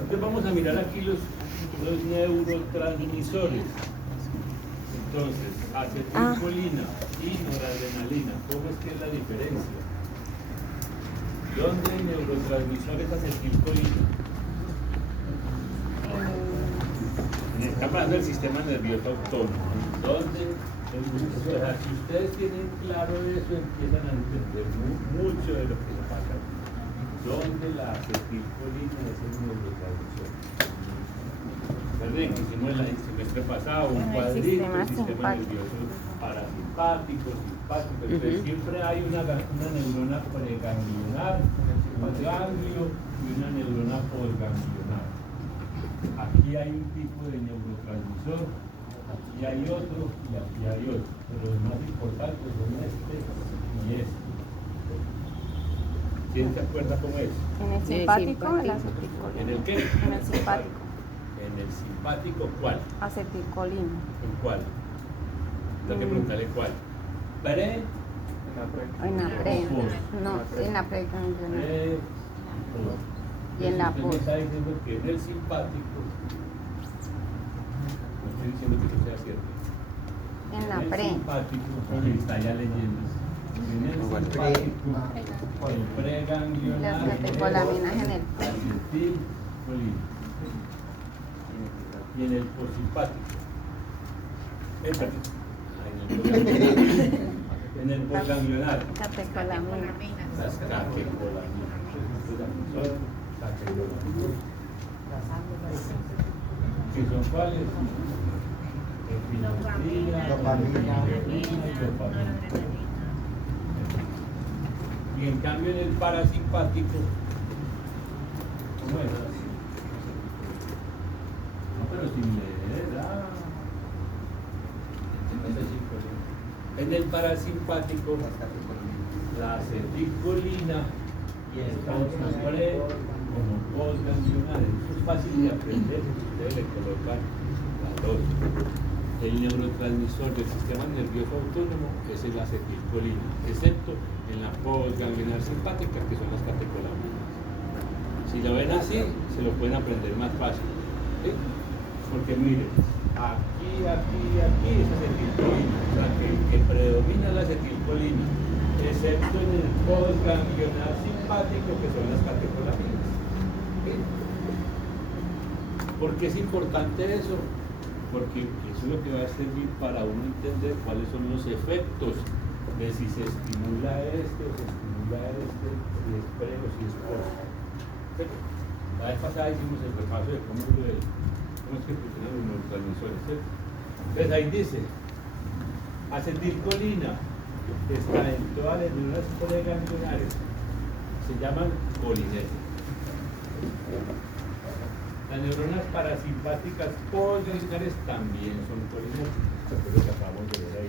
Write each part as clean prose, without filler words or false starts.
Entonces vamos a mirar aquí los neurotransmisores. Entonces, acetilcolina y noradrenalina, ¿cómo es que es la diferencia? ¿Dónde el neurotransmisor es acetilcolina? Estamos hablando del sistema nervioso autónomo. ¿Dónde? Si ustedes tienen claro eso, empiezan a entender mucho de lo que se pasa. ¿Dónde la acetilcolina es el neurotransmisor? Recuerden que hicimos el semestre pasado un cuadrito, el sistema nervioso parasimpático, simpático. Entonces siempre hay una neurona preganglionar, ganglio, y una neurona postganglionar. Aquí hay un tipo de neurotransmisor, aquí hay otro y aquí hay otro. Pero los más importantes son este y este. ¿Quién se acuerda cómo es? En el simpático, el acetilcolina. ¿En el qué? En el simpático. En el simpático, ¿cuál? Acetilcolina. ¿En cuál? Tengo que preguntarle cuál. ¿Pre? En la pre. No, en la pre. Y en la post. post. Me está diciendo que en el simpático, no estoy diciendo que eso sea cierto. En la pre. En el simpático, está ya leyendo. En el simpático, el preganglionar. Las catecolaminas en el pre. Acetilcolina. Y en el postsimpático. En el postganglionar. Catecolamina. Las catecolaminas. Son catecolaminas. ¿Qué son cuáles? Epinefrina, dopamina y dopamina. Y en cambio en el parasimpático, ¿cómo es? No, pero sin leer, En el parasimpático, la acetilcolina tanto pre como postganglionares. Eso es fácil de aprender si ustedes le colocan la lógica. El neurotransmisor del sistema nervioso autónomo es el acetilcolina, excepto en la postganglionar simpática, que son las catecolaminas. Si lo ven así, se lo pueden aprender más fácil. ¿Sí? Porque miren, aquí es acetilcolina, o sea que predomina la acetilcolina, excepto en el postganglionar simpático, que son las catecolaminas. ¿Sí? ¿Por qué es importante eso? Porque eso es lo que va a servir para uno entender cuáles son los efectos de si se estimula este o se estimula este, si es pre o si es post. La vez pasada hicimos el repaso de cómo es que funcionan los neurotransmisores. Entonces ahí dice, acetilcolina está en todas las neuronas preganglionares, se llaman colinérgicas. Las neuronas parasimpáticas postganglionares también son colinérgicas, que es lo que acabamos de ver ahí.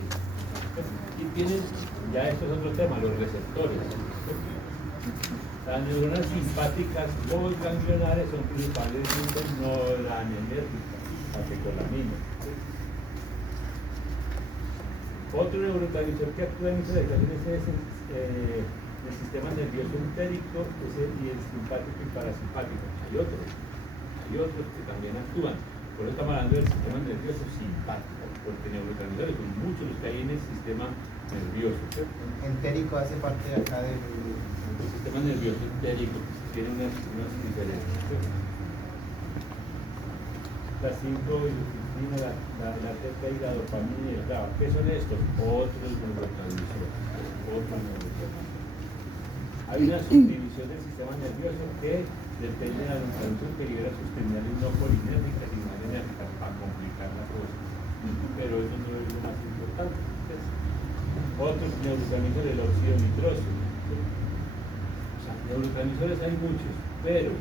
Y tienen, ya esto es otro tema, los receptores. Las neuronas simpáticas postganglionares son principalmente noradrenérgicas, catecolamina. Otro neurotransmisor que actúa en interacciones es el sistema nervioso entérico y el simpático y parasimpático. Hay otros que también actúan. Por eso estamos hablando del sistema nervioso simpático, porque neurotransmisores son muchos los que hay en el sistema nervioso. ¿Cierto? Entérico hace parte de acá del sistema nervioso entérico, tiene unas diferencias. ¿Cierto? La 5 la teta y la dopamina y el GABA. ¿Qué son estos? Otros neurotransmisores. Hay una subdivisión del sistema nervioso que depende de la neurotransmisión que libera sus terminales no colinérgicas y no enérgicas para complicar la cosa. Pero eso no es lo más importante. Otros neurotransmisores, el óxido nitroso. O sea, neurotransmisores hay muchos, pero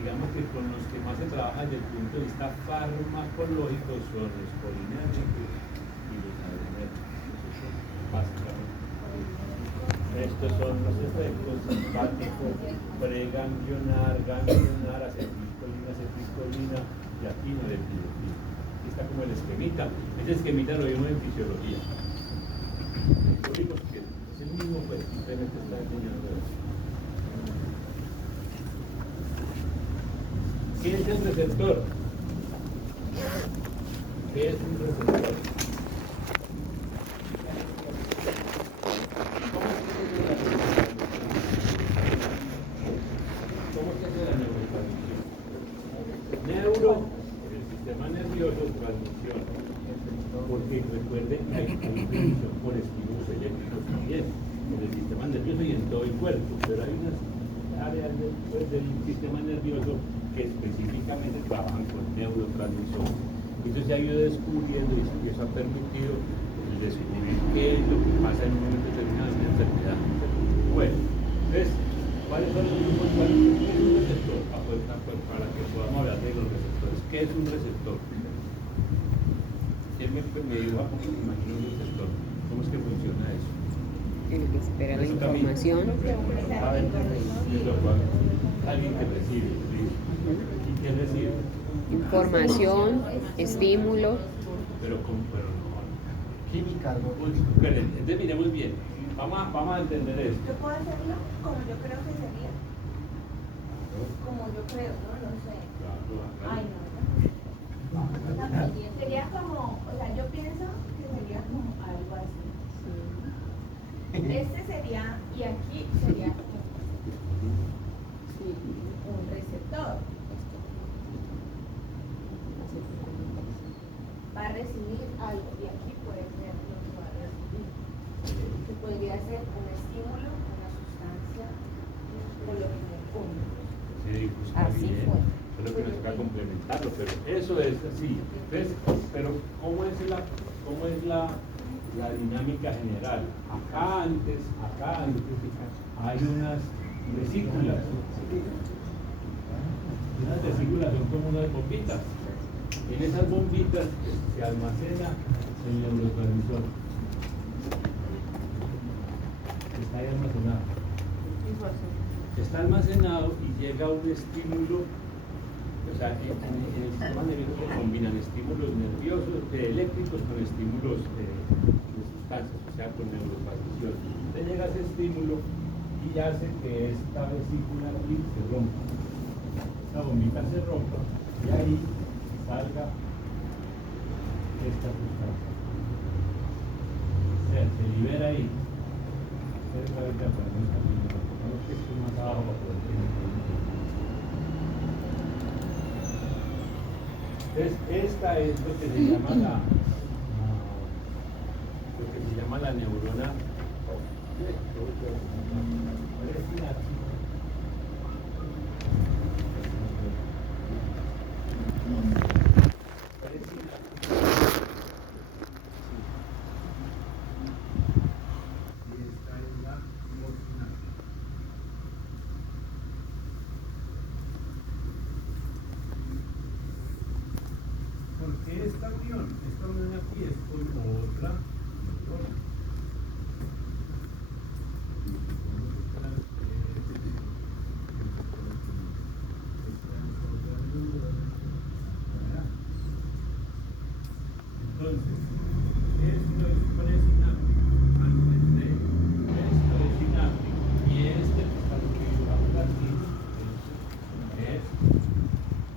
digamos que con los que más se trabaja desde el punto de vista farmacológico son los colinérgicos y los adrenérgicos, básicamente. Estos son los efectos simpáticos, preganglionar, ganglionar, acetilcolina y aquí no de epinefrina. Aquí está como el esquemita. Ese esquemita lo vimos en fisiología. Lo único que es el mismo, pues simplemente está enseñando eso. ¿Qué es el receptor? ¿Qué es un receptor? ¿Cómo se hace la neurotransmisión? Neuro, el sistema nervioso, transmisión. Porque recuerden que hay transmisión por estímulos eléctricos también, en el sistema nervioso y en todo el cuerpo. Pero hay unas áreas del sistema nervioso que específicamente trabajan con neurotransmisores. Entonces se ha ido descubriendo y eso ha permitido descubrir qué es lo que pasa en un momento determinado en una enfermedad. Bueno, entonces, ¿cuáles son los grupos? ¿Qué es un receptor? Para que podamos hablar de los receptores. ¿Qué es un receptor? ¿Quién me dibuja cómo se imagina un receptor? ¿Cómo es que funciona eso? El que espera la información. Alguien que recibe. ¿Y qué recibe? Información, estímulo. Pero no. Química, ¿no? Entonces miremos bien. Vamos a entender esto. Yo puedo hacerlo como yo creo que sería. Como yo creo, no sé. Ay, no. Sería como, o sea, yo pienso que sería como algo así. Este sería, y aquí sería un receptor. Va a recibir algo, y aquí puede ser lo que va a recibir. Que podría ser un estímulo, una sustancia, o lo que me come. Sí, pues está Así bien. fue. Es lo que nos toca complementarlo, pero eso es así. ¿Ves? Pero ¿cómo es la dinámica general? Acá antes hay unas vesículas. Unas vesículas son como unas bombitas. En esas bombitas se almacena el neurotransmisor. Está ahí almacenado. Está almacenado y llega un estímulo. O sea, en el sistema nervioso se combinan estímulos nerviosos, eléctricos con estímulos de sustancias, o sea, con neurotransmisión. Entonces llega ese estímulo y hace que esta vesícula aquí se rompa. Esta bombita se rompa y ahí salga esta sustancia. O sea, se libera ahí. Ustedes ahorita podemos salir, vamos que esto más abajo para poder tener. Entonces, esta es lo que se llama la neurona. Porque esta unión aquí es con otra neurona. Entonces, esto es presináptico, antes de esto es sináptico, y este que está lo que dibujamos aquí es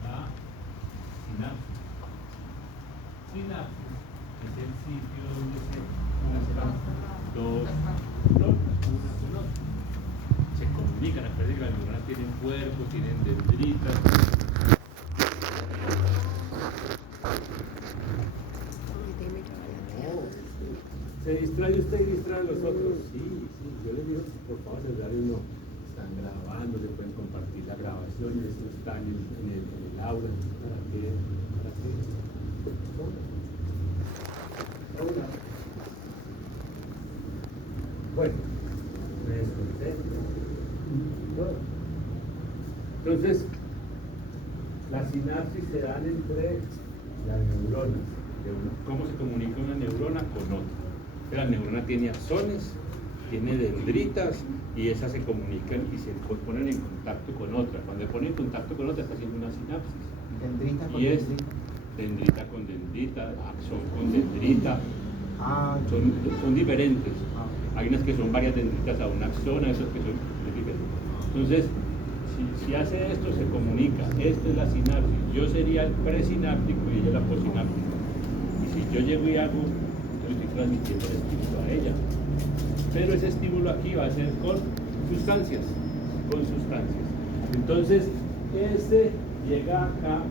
la sinapsis. Sinapsis es el sitio donde se juntan dos neuronas, una con otra. Se comunican, acuérdense que las neuronas tienen cuerpo, tienen dendritas. Se distrae usted y distrae a los otros. Sí, yo les digo, por favor, celulares no. Están grabando, se pueden compartir la grabación, esto está en el aula. ¿Para qué? Bueno, entonces, las sinapsis se dan entre las neuronas. ¿Cómo se comunica una neurona con otra? La neurona tiene axones, tiene dendritas y esas se comunican y se ponen en contacto con otra. Cuando se ponen en contacto con otra está haciendo una sinapsis. Dendrita con Y es dendrita. dendrita con dendrita, axón con dendrita. Ah, Son diferentes. ok. Hay unas que son varias dendritas a un axón, hay otras que son diferentes. Entonces, si hace esto, se comunica. Esto es la sinapsis. Yo sería el presináptico y ella es la posináptica. Y si yo llego y hago, yo estoy transmitiendo el estímulo a ella. Pero ese estímulo aquí va a ser con sustancias. Con sustancias. Entonces, este llega acá.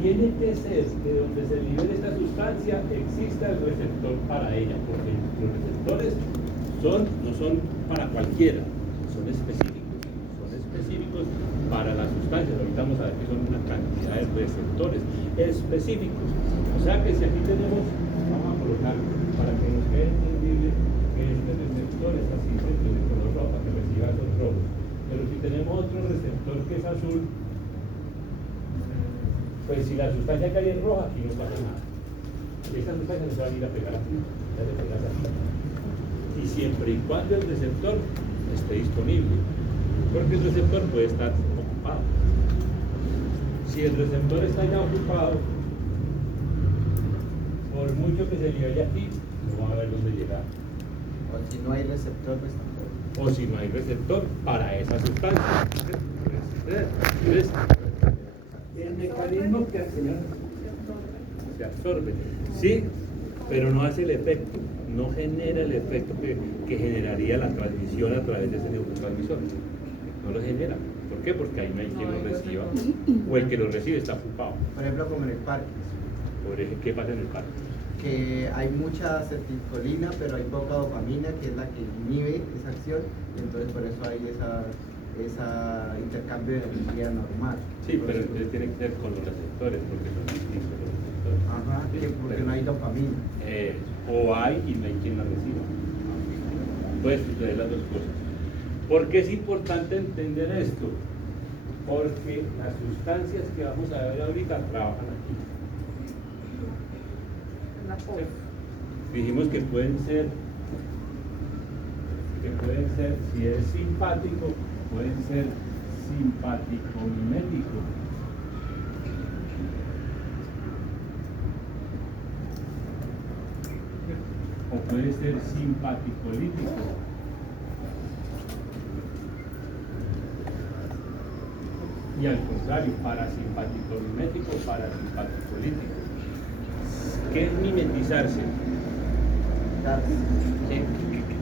Tiene que ser que donde se libere esta sustancia exista el receptor para ella, porque los receptores no son para cualquiera, son específicos para las sustancias. Ahorita vamos a ver que son una cantidad de receptores específicos. O sea que si aquí tenemos, vamos a colocar para que nos quede entendible que este receptor es así, se tiene color rojo para que reciba esos rojos. Pero si tenemos otro receptor que es azul, pues si la sustancia cae en roja, aquí no pasa nada. Esta sustancia no se va a ir a pegar aquí, ya se pega aquí. Y siempre y cuando el receptor esté disponible, porque el receptor puede estar ocupado. Si el receptor está ya ocupado, por mucho que se libere aquí, no va a haber dónde llegar. O si no hay receptor, pues tampoco. O si no hay receptor para esa sustancia. Entonces, el mecanismo que se absorbe, sí, pero no hace el efecto, no genera el efecto que generaría la transmisión a través de ese neurotransmisor. No lo genera. ¿Por qué? Porque ahí no hay quien lo reciba, o el que lo recibe está ocupado. Por ejemplo, como en el parque, Por ejemplo, ¿qué pasa en el parque? que hay mucha acetilcolina, pero hay poca dopamina, que es la que inhibe esa acción, y entonces por eso hay esa intercambio de energía normal. Sí, pero entonces tiene que ser con los receptores, porque son distintos los receptores. Ajá, que porque no hay dopamina. O hay y no hay quien la reciba. Puede suceder las dos cosas. ¿Por qué es importante entender esto? Porque las sustancias que vamos a ver ahorita trabajan aquí. Dijimos que pueden ser, si es simpático, pueden ser simpático-mimético. O puede ser simpático-lítico. Y al contrario, parasimpático-mimético, parasimpático-lítico. ¿Qué es mimetizarse?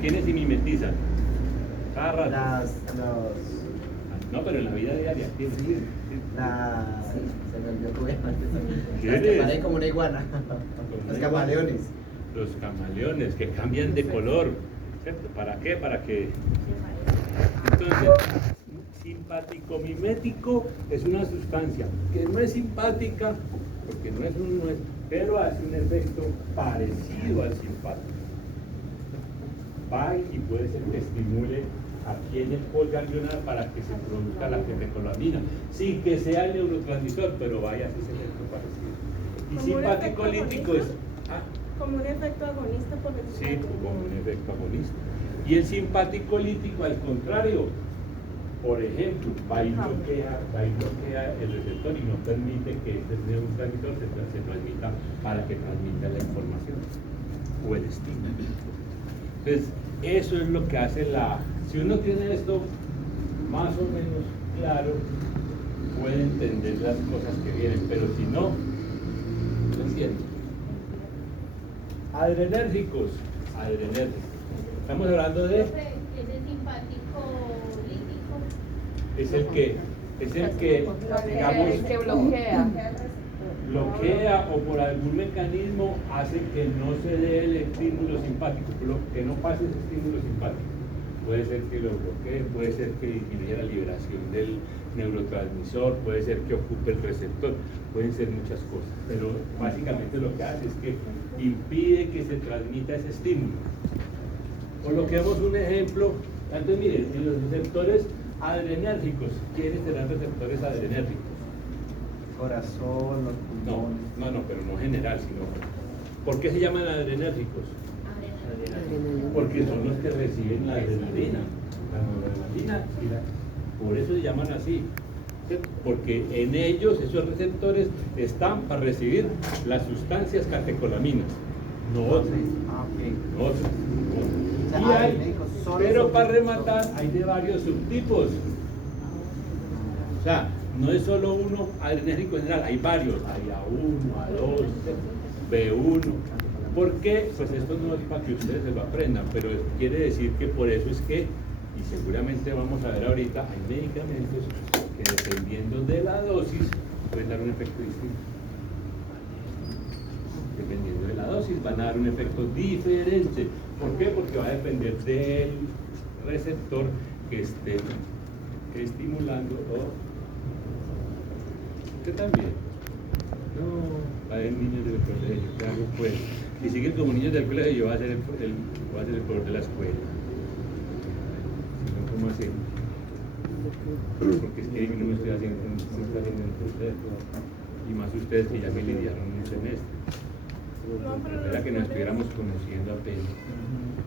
¿Quiénes se mimetizan? Cada rato. No, pero en la vida diaria. ¿Quién? Se me olvidó cómo ¿Qué es. eres? Parece como una iguana. Los camaleones. Los camaleones que cambian de color. ¿Cierto? ¿Para qué? Para que... Entonces, simpático-mimético es una sustancia que no es simpática, porque no es pero hace un efecto parecido al simpático. Va y puede ser que estimule aquí en el pol ganglionar para que se produzca la catecolamina, sin que sea el neurotransmisor, pero vaya a hacer ese efecto parecido. Y simpático-lítico es... Como un efecto agonista, por decirlo Sí, como un efecto agonista. Y el simpático-lítico, al contrario, por ejemplo, va y bloquea el receptor y no permite que este neurotransmisor se transmita para que transmita la información o el estímulo. Entonces, eso es lo que hace si uno tiene esto más o menos claro, puede entender las cosas que vienen, pero si no, no entiende. Adrenérgicos. Estamos hablando de... Ese simpático lítico. Es el que digamos, que bloquea. bloquea o por algún mecanismo hace que no se dé el estímulo simpático, que no pase ese estímulo simpático. Puede ser que lo bloquee, puede ser que disminuya la liberación del neurotransmisor, puede ser que ocupe el receptor, pueden ser muchas cosas, pero básicamente lo que hace es que impide que se transmita ese estímulo. Coloquemos un ejemplo. Antes, miren, en los receptores adrenérgicos, ¿quiénes serán receptores adrenérgicos? Corazón, los pulmones. No, pero no general, sino... ¿Por qué se llaman adrenérgicos? Porque son los que reciben la adrenalina. La noradrenalina, por eso se llaman así. ¿Cierto? Porque en ellos, esos receptores, están para recibir las sustancias catecolaminas, no otras. Ah, ok. No otras. O sea, Y hay... adrenérgicos Pero para rematar, hay de varios subtipos. O sea, no es solo uno adrenérgico en general, hay varios. Hay A1, A2, B1. ¿Por qué? Pues esto no es para que ustedes se lo aprendan, pero quiere decir que por eso es que, y seguramente vamos a ver ahorita, hay medicamentos que dependiendo de la dosis pueden dar un efecto distinto. Dependiendo de la dosis van a dar un efecto diferente. ¿Por qué? Porque va a depender del receptor que esté estimulando o que también. No, va a haber niños del colegio, ¿qué hago pues? Si siguen como niños del colegio, yo voy a ser el peor de la escuela. Si no, ¿cómo así? Porque es que no me estoy haciendo entender. Y más ustedes que ya me lidiaron un semestre. Era que nos estuviéramos conociendo apenas.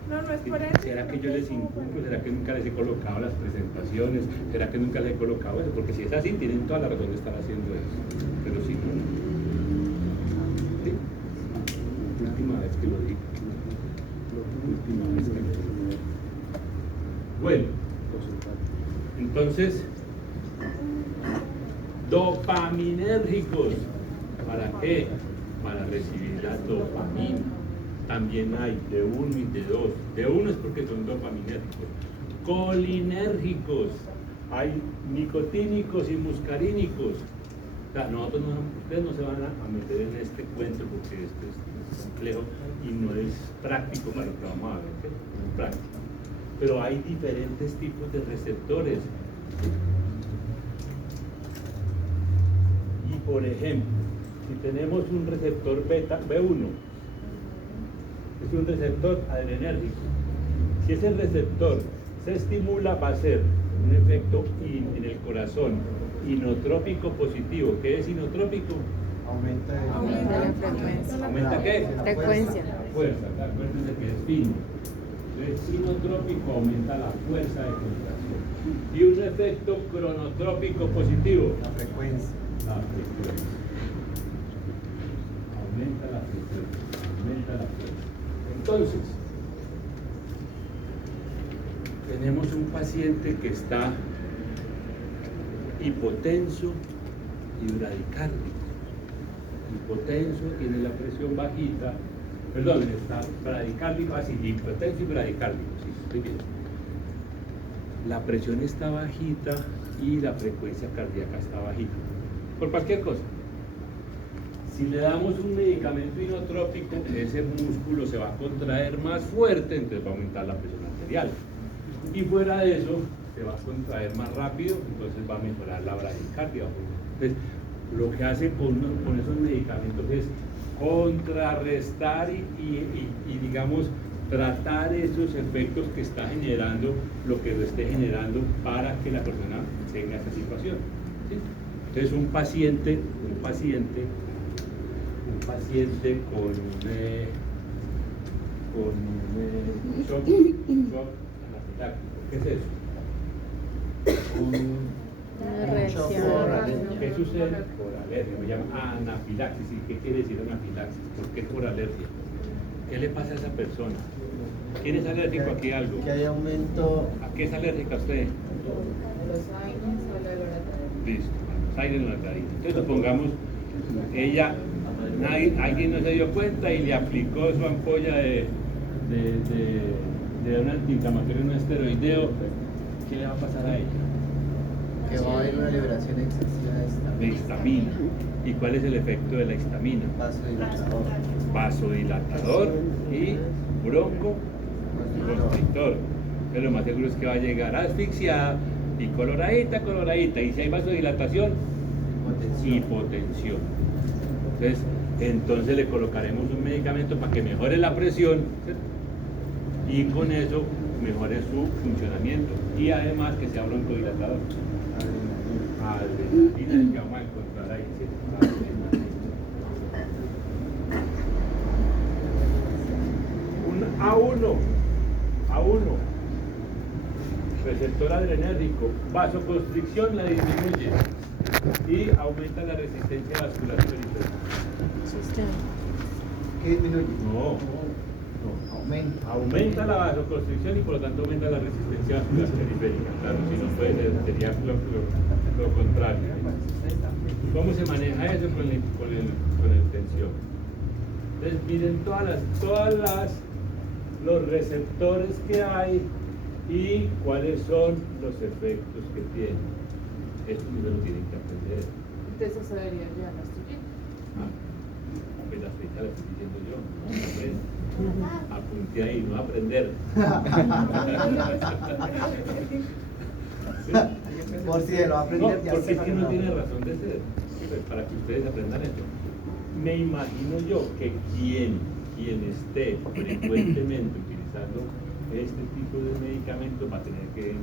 No, no es por eso. ¿Será que yo les incumplo? ¿Será que nunca les he colocado las presentaciones? ¿Será que nunca les he colocado eso? Porque si es así, tienen toda la razón de estar haciendo eso. Pero si no, ¿sí? Última vez que lo digo. Última vez que lo digo. Bueno, entonces, dopaminérgicos. ¿Para qué? Para recibir la dopamina. También hay de 1 y de 2. De 1 es porque son dopaminérgicos. Colinérgicos. Hay nicotínicos y muscarínicos. O sea, ustedes no se van a meter en este cuento porque esto es complejo y no es práctico para lo que vamos a ver. ¿Sí? No es práctico. Pero hay diferentes tipos de receptores. Y por ejemplo, si tenemos un receptor beta B1, es un receptor adrenérgico. Si ese receptor se estimula, va a ser un efecto en el corazón inotrópico positivo. ¿Qué es inotrópico? Aumenta la frecuencia. ¿Aumenta qué? Frecuencia. La fuerza. Acuérdense que es fino. Entonces, inotrópico aumenta la fuerza de contracción. Y un efecto cronotrópico positivo. la frecuencia. La frecuencia. Aumenta la frecuencia. Aumenta la fuerza. Entonces, tenemos un paciente que está hipotenso y bradicárdico. Hipotenso, tiene la presión bajita, perdón, está bradicárdico, así, hipotenso y bradicárdico, sí, estoy bien. La presión está bajita y la frecuencia cardíaca está bajita. Por cualquier cosa. Si le damos un medicamento inotrópico, ese músculo se va a contraer más fuerte, entonces va a aumentar la presión arterial. Y fuera de eso, se va a contraer más rápido, entonces va a mejorar la bradicardia. Entonces, lo que hace con esos medicamentos es contrarrestar y digamos, tratar esos efectos que está generando, lo que lo esté generando para que la persona tenga esa situación. ¿Sí? Entonces, un paciente con un shock anafiláctico. ¿Qué es eso? Una reacción. ¿Qué sucede? Por alergia. Me llama anafilaxis. ¿Y qué quiere decir anafilaxis? ¿Por qué por alergia? ¿Qué le pasa a esa persona? ¿Quién es alérgico aquí a algo? Que hay aumento. ¿A qué es alérgica usted? Los aires o la loratadina. Listo, los aires en la nariz. Entonces supongamos, alguien no se dio cuenta y le aplicó su ampolla de un antiinflamatorio no esteroideo. ¿Qué le va a pasar a ella? Que va a haber una liberación excesiva De histamina. ¿Y cuál es el efecto de la histamina? vasodilatador. Vasodilatador y broncoconstrictor. Pero lo más seguro es que va a llegar asfixiada y coloradita. Y si hay vasodilatación, hipotensión. Entonces le colocaremos un medicamento para que mejore la presión, ¿cierto? Y con eso mejore su funcionamiento y además que sea broncodilatador. Adrenalina, que vamos a encontrar ahí, ¿sí? Un A1, receptor adrenérgico, vasoconstricción la disminuye y aumenta la resistencia vascular periférica. ¿Qué disminuye? No, Aumenta la vasoconstricción y por lo tanto aumenta la resistencia vascular periférica. Claro, si no puede ser, sería lo contrario. ¿Cómo se maneja eso con el tensión? Entonces miren los receptores que hay y cuáles son los efectos que tienen. Esto primero tienen que aprender. Entonces eso debería llevar la estudiante. Pues la fecha la estoy diciendo yo, no aprende. Apunte ahí, no aprender. Por si lo va a aprender, No, ya porque es sepa que no va a tiene aprender. razón de ser, pues, para que ustedes aprendan esto. Me imagino yo que quien esté frecuentemente utilizando este tipo de medicamentos va a tener que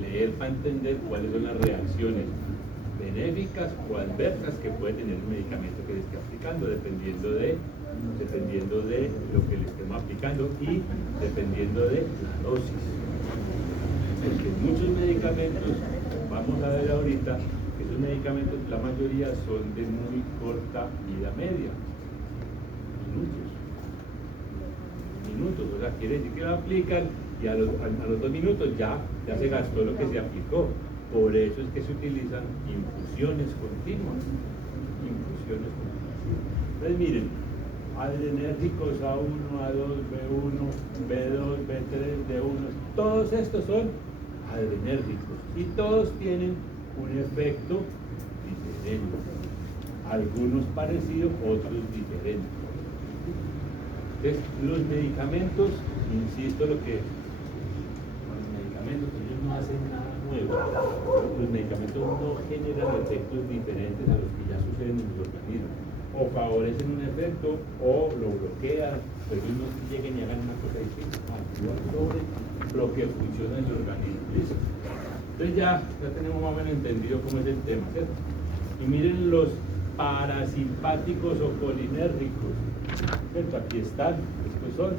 leer para entender cuáles son las reacciones benéficas o adversas que puede tener el medicamento que le esté aplicando, dependiendo de lo que le estemos aplicando y dependiendo de la dosis. Porque muchos medicamentos, vamos a ver ahorita, que esos medicamentos, la mayoría son de muy corta vida media, minutos, o sea, quiere decir que lo aplican y a los 2 minutos ya se gastó lo que se aplicó. Por eso es que se utilizan infusiones continuas. Entonces miren, adrenérgicos A1, A2, B1, B2, B3, D1, todos estos son adrenérgicos y todos tienen un efecto diferente, algunos parecidos, otros diferentes. Entonces, los medicamentos, insisto, los medicamentos, ellos no hacen nada nuevo. Los medicamentos no generan efectos diferentes a los que ya suceden en el organismo. O favorecen un efecto o lo bloquean, pero ellos no lleguen y hagan una cosa distinta, actúan sobre lo que funciona en el organismo. ¿Listo? Entonces ya tenemos más o menos entendido cómo es el tema, ¿cierto? Y miren los parasimpáticos o colinérgicos, ¿cierto? Aquí están, estos son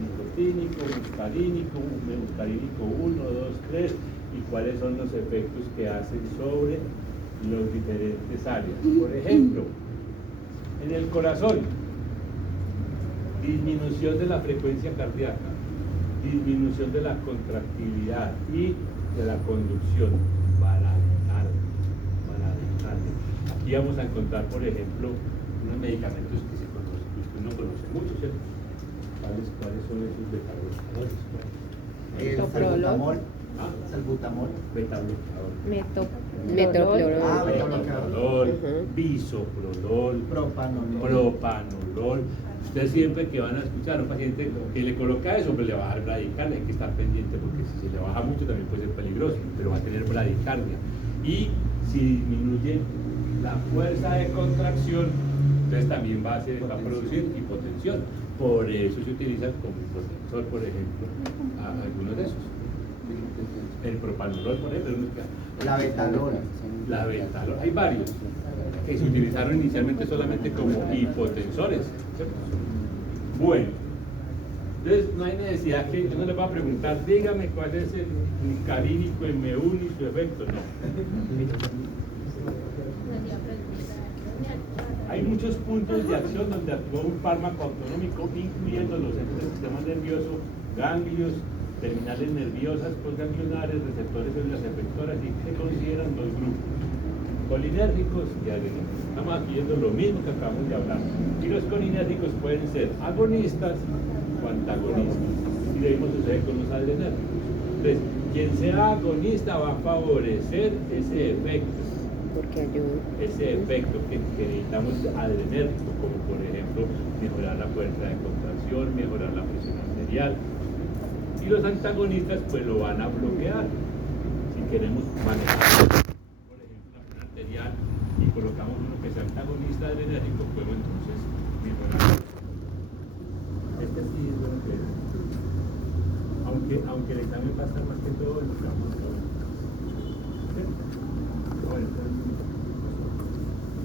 nicotínico, muscarínico 1, 2, 3, y cuáles son los efectos que hacen sobre las diferentes áreas. Por ejemplo, en el corazón, disminución de la frecuencia cardíaca, disminución de la contractilidad y de la conducción, bradicardia. Aquí vamos a encontrar, por ejemplo, unos medicamentos que se conocen, que usted no conoce mucho, ¿cierto? ¿Cuáles son esos beta-bloqueadores? El Metoprolol. salbutamol. Beta-bloqueador. Metoprolol. Metoprolol, Ujú. bisoprolol, Propanolol. propanolol. Ustedes siempre que van a escuchar a un paciente que le coloca eso, pues le va a dar bradicardia, hay que estar pendiente porque si se le baja mucho también puede ser peligroso, pero va a tener bradicardia. Y si disminuye la fuerza de contracción, entonces también va a producir hipotensión. Por eso se utilizan como hipotensor, por ejemplo, algunos de esos. El propanolol, por ejemplo, La betalol. la betalol, hay varios que se utilizaron inicialmente solamente como hipotensores, ¿cierto? Bueno, entonces no hay necesidad que yo no les voy a preguntar, dígame cuál es el muscarínico M1 y su efecto, no. Hay muchos puntos de acción donde actúa un fármaco autonómico, incluyendo los centros del sistema nervioso, ganglios, terminales nerviosas, postganglionares, receptores de células efectoras, y se consideran 2 grupos, colinérgicos y adrenérgicos. Estamos aquí viendo lo mismo que acabamos de hablar. Y los colinérgicos pueden ser agonistas o antagonistas. Y lo mismo sucede con los adrenérgicos. Entonces, quien sea agonista va a favorecer ese efecto. Porque ayuda. Ese efecto que necesitamos adrenérgico, como por ejemplo mejorar la fuerza de contracción, mejorar la presión arterial. Y los antagonistas pues lo van a bloquear. Si queremos manejar, por ejemplo, la presión arterial y colocamos uno que sea antagonista adrenérgico, podemos entonces mejorar. Este sí es bueno que aunque el examen va a estar más que todo en lo que vamos a ver. Bueno,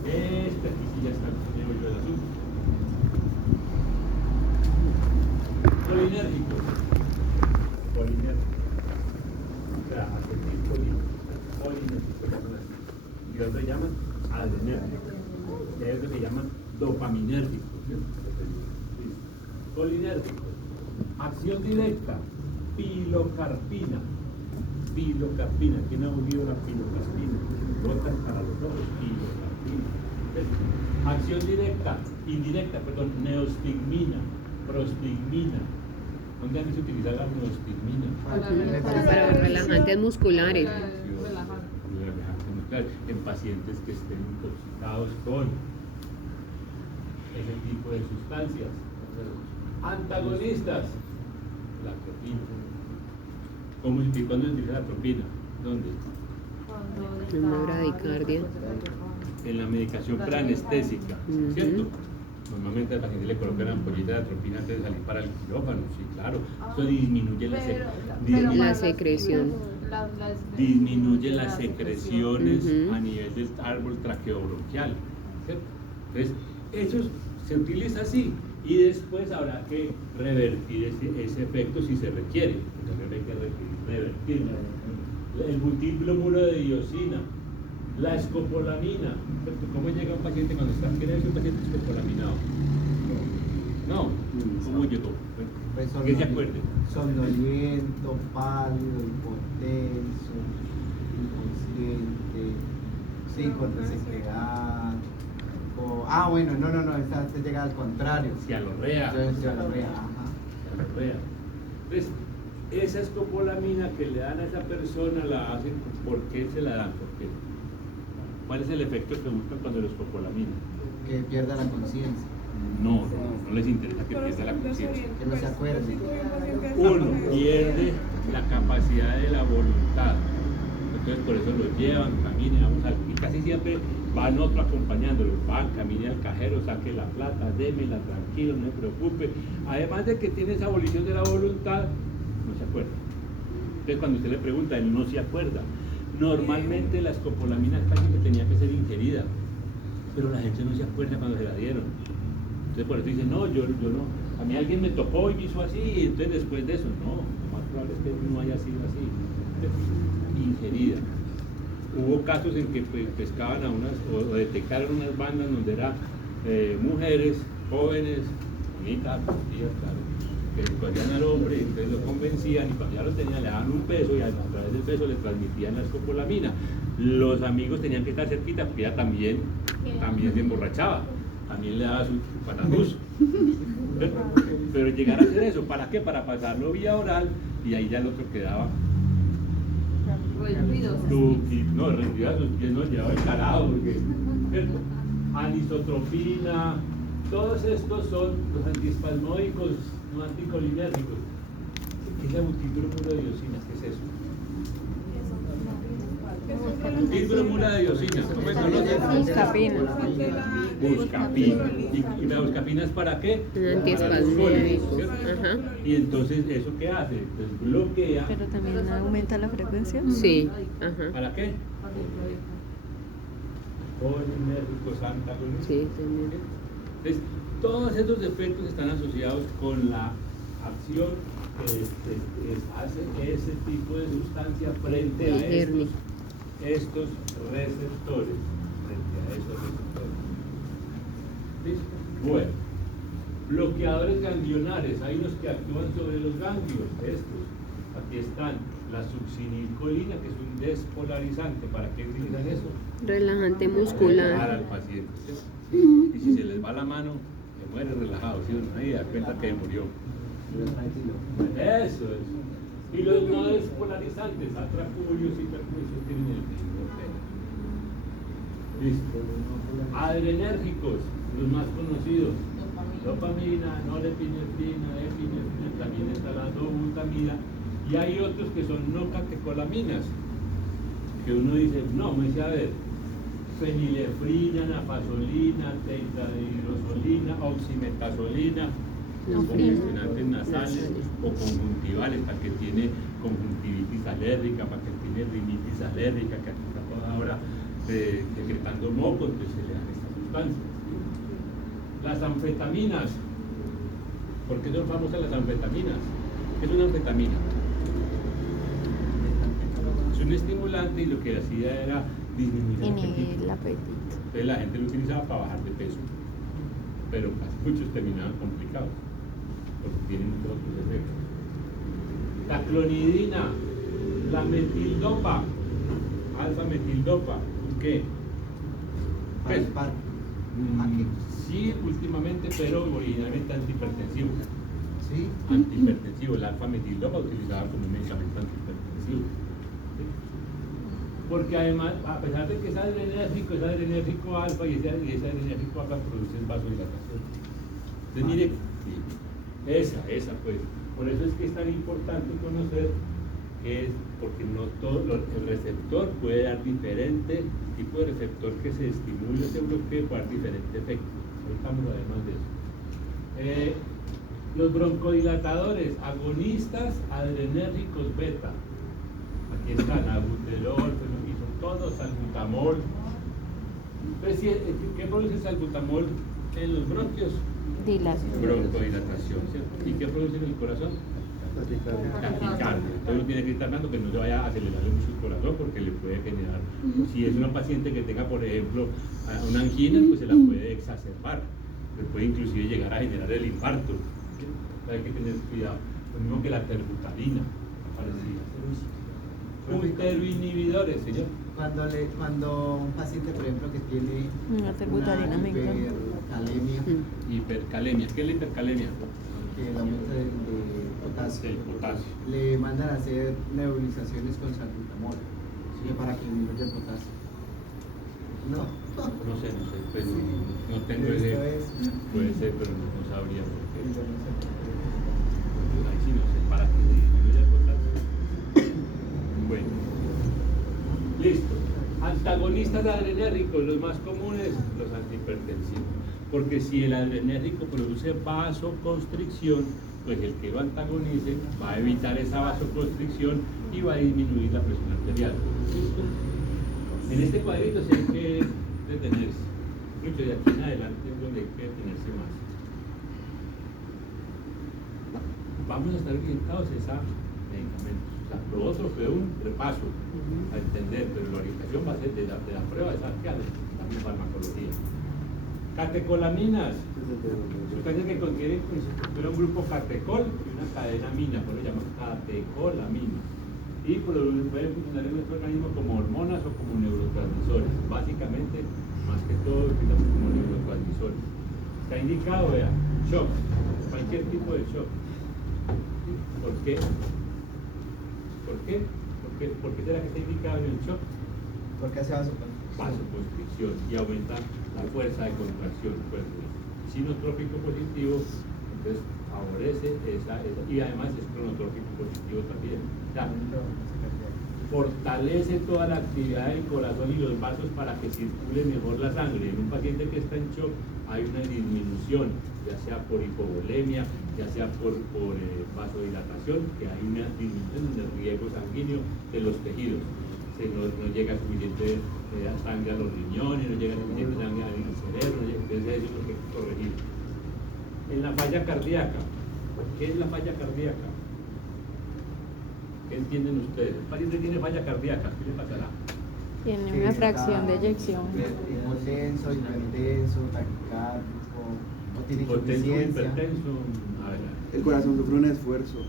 este aquí sí ya está el meollo del asunto. Colinérgicos. O sea, acetilcolinérgicos. Y otros llaman adrenérgicos. Y hay otros que llaman dopaminérgicos. ¿Cierto? Colinérgicos. Acción directa, pilocarpina. Pilocarpina, ¿quién ha oído la pilocarpina? Gotas para los ojos, pilocarpina. Acción directa, indirecta, perdón, neostigmina, prostigmina. ¿Dónde han visto utilizar la neostigmina? Para relajantes musculares. Relajante muscular en pacientes que estén intoxicados con ese tipo de sustancias. Antagonistas, la atropina. ¿Cómo y cuándo se utiliza la atropina? ¿Dónde? En una bradicardia. En la medicación preanestésica, ¿cierto? Normalmente al paciente le colocan la ampollita de atropina antes de salir para el quirófano, sí, claro. Eso disminuye La secreción. disminuye las secreciones Ujú. a nivel del árbol traqueobronquial, ¿cierto? Entonces, eso se utiliza así y después habrá que revertir ese efecto si se requiere. Entonces hay que revertirlo. El multiplomuro de diosina, la escopolamina. ¿Cómo llega un paciente cuando está? ¿Quién es un paciente escopolaminado? No. ¿Cómo llegó? Pues Que se acuerde. somnoliento, pálido, hipotenso, inconsciente, sí, con resequedad. Bueno, no, esta se llega al contrario. Cialorrea. Cialorrea, ajá. Cialorrea. Entonces, esa escopolamina que le dan a esa persona la hacen, ¿por qué se la dan? ¿Por qué? ¿Cuál es el efecto que buscan cuando la escopolamina? Que pierda la conciencia, No les interesa que pierda la conciencia. que no se acuerde. Uno, pierde la capacidad de la voluntad. Entonces por eso lo llevan, caminen, y casi siempre van otro acompañándolo. Van, camine al cajero, saque la plata, démela, tranquilo, no se preocupe. Además de que tiene esa abolición de la voluntad, no se acuerda. Entonces cuando usted le pregunta, él no se acuerda. Normalmente la escopolamina casi que tenía que ser ingerida, pero la gente no se acuerda cuando se la dieron. Entonces por eso dicen, no, yo no, a mí alguien me tocó y me hizo así, y entonces después de eso, no, lo más probable es que no haya sido así, ingerida. Hubo casos en que pescaban a unas, o detectaron unas bandas donde eran mujeres, jóvenes, bonitas, tías, claro, que le cogían al hombre y entonces lo convencían y cuando ya lo tenían le daban un peso y a través del peso le transmitían la escopolamina. Los amigos tenían que estar cerquita porque ella también se emborrachaba, también le daba su panaduz. Pero llegar a hacer eso, ¿para qué? Para pasarlo vía oral y ahí ya el otro quedaba no, rendido a sus pies, no llevaba encarado porque anisotropina, todos estos son los antiespasmódicos no anticolinérgicos. ¿Qué es la multibromuro de diosina? ¿Qué es eso? Multibromuro de diosina, ¿cómo se conoce? Buscapina. Buscapina. ¿Y la buscapina es para qué? Un Para antiespasmódico. ¿cierto? Ajá. Y entonces, ¿eso qué hace? Pues bloquea. Pero también aumenta la frecuencia. Sí. Ajá. ¿Para qué? Colinérgicos, antagonistas. Sí, también. Entonces, todos estos efectos están asociados con la acción que hace ese tipo de sustancia frente a estos receptores. Frente a esos receptores. ¿Listo? Bueno, bloqueadores ganglionares, hay unos que actúan sobre los ganglios, estos. Aquí están, la succinilcolina, que es un despolarizante. ¿Para qué utilizan eso? Relajante Para muscular. al paciente. ¿Sí? Y si se les va la mano, se muere relajado, ¿sí? Nadie da cuenta que murió. Eso es. Y los no despolarizantes, atracurios y percurios, tienen el mismo efecto. Listo. Adrenérgicos, los más conocidos. Dopamina, norepinefrina, epinefrina, también está la dobutamina. Y hay otros que son no catecolaminas, que uno dice, no, me dice, a ver, fenilefrina, nafasolina, tetrahidrosolina, oximetazolina, congestionantes nasales o conjuntivales, para que tiene conjuntivitis alérgica, para que tiene rinitis alérgica, que aquí está toda hora secretando moco, entonces se le dan estas sustancias. Las anfetaminas, ¿por qué son famosas las anfetaminas? ¿Qué es una anfetamina? Es un estimulante y lo que hacía era disminuir el apetito. El apetito. Entonces la gente lo utilizaba para bajar de peso, pero muchos terminaban complicados. porque tiene muchos otros efectos. La clonidina, la metildopa, alfa-metildopa, ¿qué? Para el paro. ¿A qué? Sí, últimamente, pero originalmente antihipertensivo. ¿Sí? Antihipertensivo, el alfa-metildopa utilizada como un medicamento antihipertensivo. ¿Sí? Porque además, a pesar de que es adrenérgico alfa y ese adrenérgico alfa produce vasodilatación. Entonces, mire, sí, esa pues. Por eso es que es tan importante conocer que es, porque no todo, el receptor puede dar diferente tipo de receptor que se estimule ese bloqueo puede dar diferente efecto. Ahorita vamos además de eso. Los broncodilatadores, agonistas adrenérgicos beta. Aquí están, albuterol, y son todos, salbutamol. Entonces, ¿qué produce el salbutamol en los bronquios? Dilatación. Broncodilatación, ¿cierto? ¿Y qué produce en el corazón? Taquicardia. Entonces uno tiene que estar dando que no se vaya a acelerarle mucho el corazón porque le puede generar, si es una paciente que tenga, por ejemplo, una angina, pues se la puede exacerbar, le puede inclusive llegar a generar el infarto. ¿Sí? Hay que tener cuidado. Lo mismo que la terbutalina, parecida. Uteroinhibidores, señor. Cuando un paciente, por ejemplo, que tiene La terbutalina me encanta. hipercalemia, Hipercalemia. ¿Qué es la hipercalemia? que el aumento de potasio, El potasio. le mandan a hacer nebulizaciones con salbutamol, ¿sí? Para que disminuya el potasio. No. No sé, pues Sí. no tengo Esto ese. es- Puede ser, pero no sabría por qué. Yo no sé. Ahí sí no sé, para que disminuya el potasio. Bueno, listo. Antagonistas adrenérgicos, los más comunes, los antihipertensivos. Porque si el adrenérgico produce vasoconstricción, pues el que lo antagonice va a evitar esa vasoconstricción y va a disminuir la presión arterial. ¿Listo? En este cuadrito sí hay que detenerse. Mucho de aquí en adelante es donde hay que detenerse más. Vamos a estar orientados a medicamentos. O sea, lo otro fue un repaso a entender, pero la orientación va a ser de la prueba de la farmacología. Catecolaminas, sustancias que contienen con su estructura un grupo catecol y una cadena amina, por eso se llama catecolaminas. Y pueden funcionar en nuestro organismo como hormonas o como neurotransmisores. Básicamente, más que todo, utilizamos como neurotransmisores. Está indicado, vea, shock, cualquier tipo de shock. ¿Por qué? ¿Por qué? ¿Por qué será que está indicado en el shock? Porque hace Vasoconstricción y aumenta la fuerza de contracción. Pues, sinotrópico positivo, entonces favorece esa, y además es cronotrópico positivo también. O sea, fortalece toda la actividad del corazón y los vasos para que circule mejor la sangre. En un paciente que está en shock hay una disminución, ya sea por hipovolemia, ya sea por vasodilatación, que hay una disminución en el riego sanguíneo de los tejidos. No llega suficiente sangre a los riñones, no llega suficiente sangre al cerebro, entonces eso es lo que hay que corregir. En la falla cardíaca, ¿qué es la falla cardíaca? ¿Qué entienden ustedes? El paciente tiene falla cardíaca, ¿qué le pasará? Tiene una fracción de eyección. Hipotenso, hipertenso, taquicárdico, o tiene Hipotenso, insuficiencia. hipertenso, a ver. El corazón sufre un esfuerzo.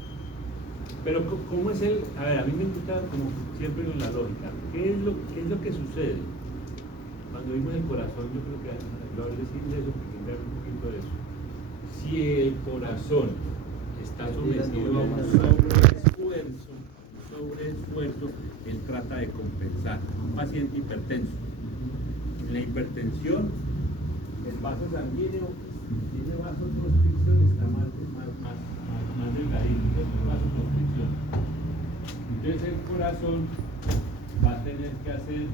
Pero ¿cómo es el...? A ver, a mí me gusta como siempre la lógica. ¿Qué es lo que sucede? Cuando vimos el corazón, yo creo que lo voy a decir de eso, porque quiero un poquito de eso. Si el corazón está sometido a un sobreesfuerzo, él trata de compensar. Un paciente hipertenso. En la hipertensión, el vaso sanguíneo tiene vasoconstricción, está más delgadito, es vasoconstricción. Entonces el corazón va a tener que hacer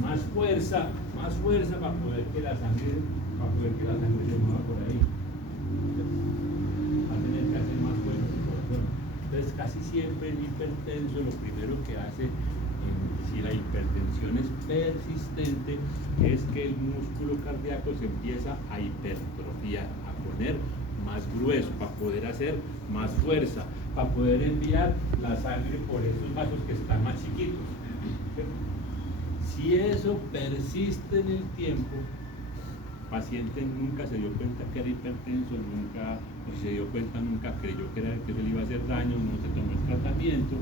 más fuerza para poder que la sangre se mueva por ahí. Va a tener que hacer más fuerza el corazón. Entonces casi siempre el hipertenso lo primero que hace, si la hipertensión es persistente, es que el músculo cardíaco se empieza a hipertrofiar, a poner más grueso, para poder hacer más fuerza, para poder enviar la sangre por esos vasos que están más chiquitos. Si eso persiste en el tiempo, paciente nunca se dio cuenta que era hipertenso, nunca, o si se dio cuenta, nunca creyó que se le iba a hacer daño, no se tomó el tratamiento.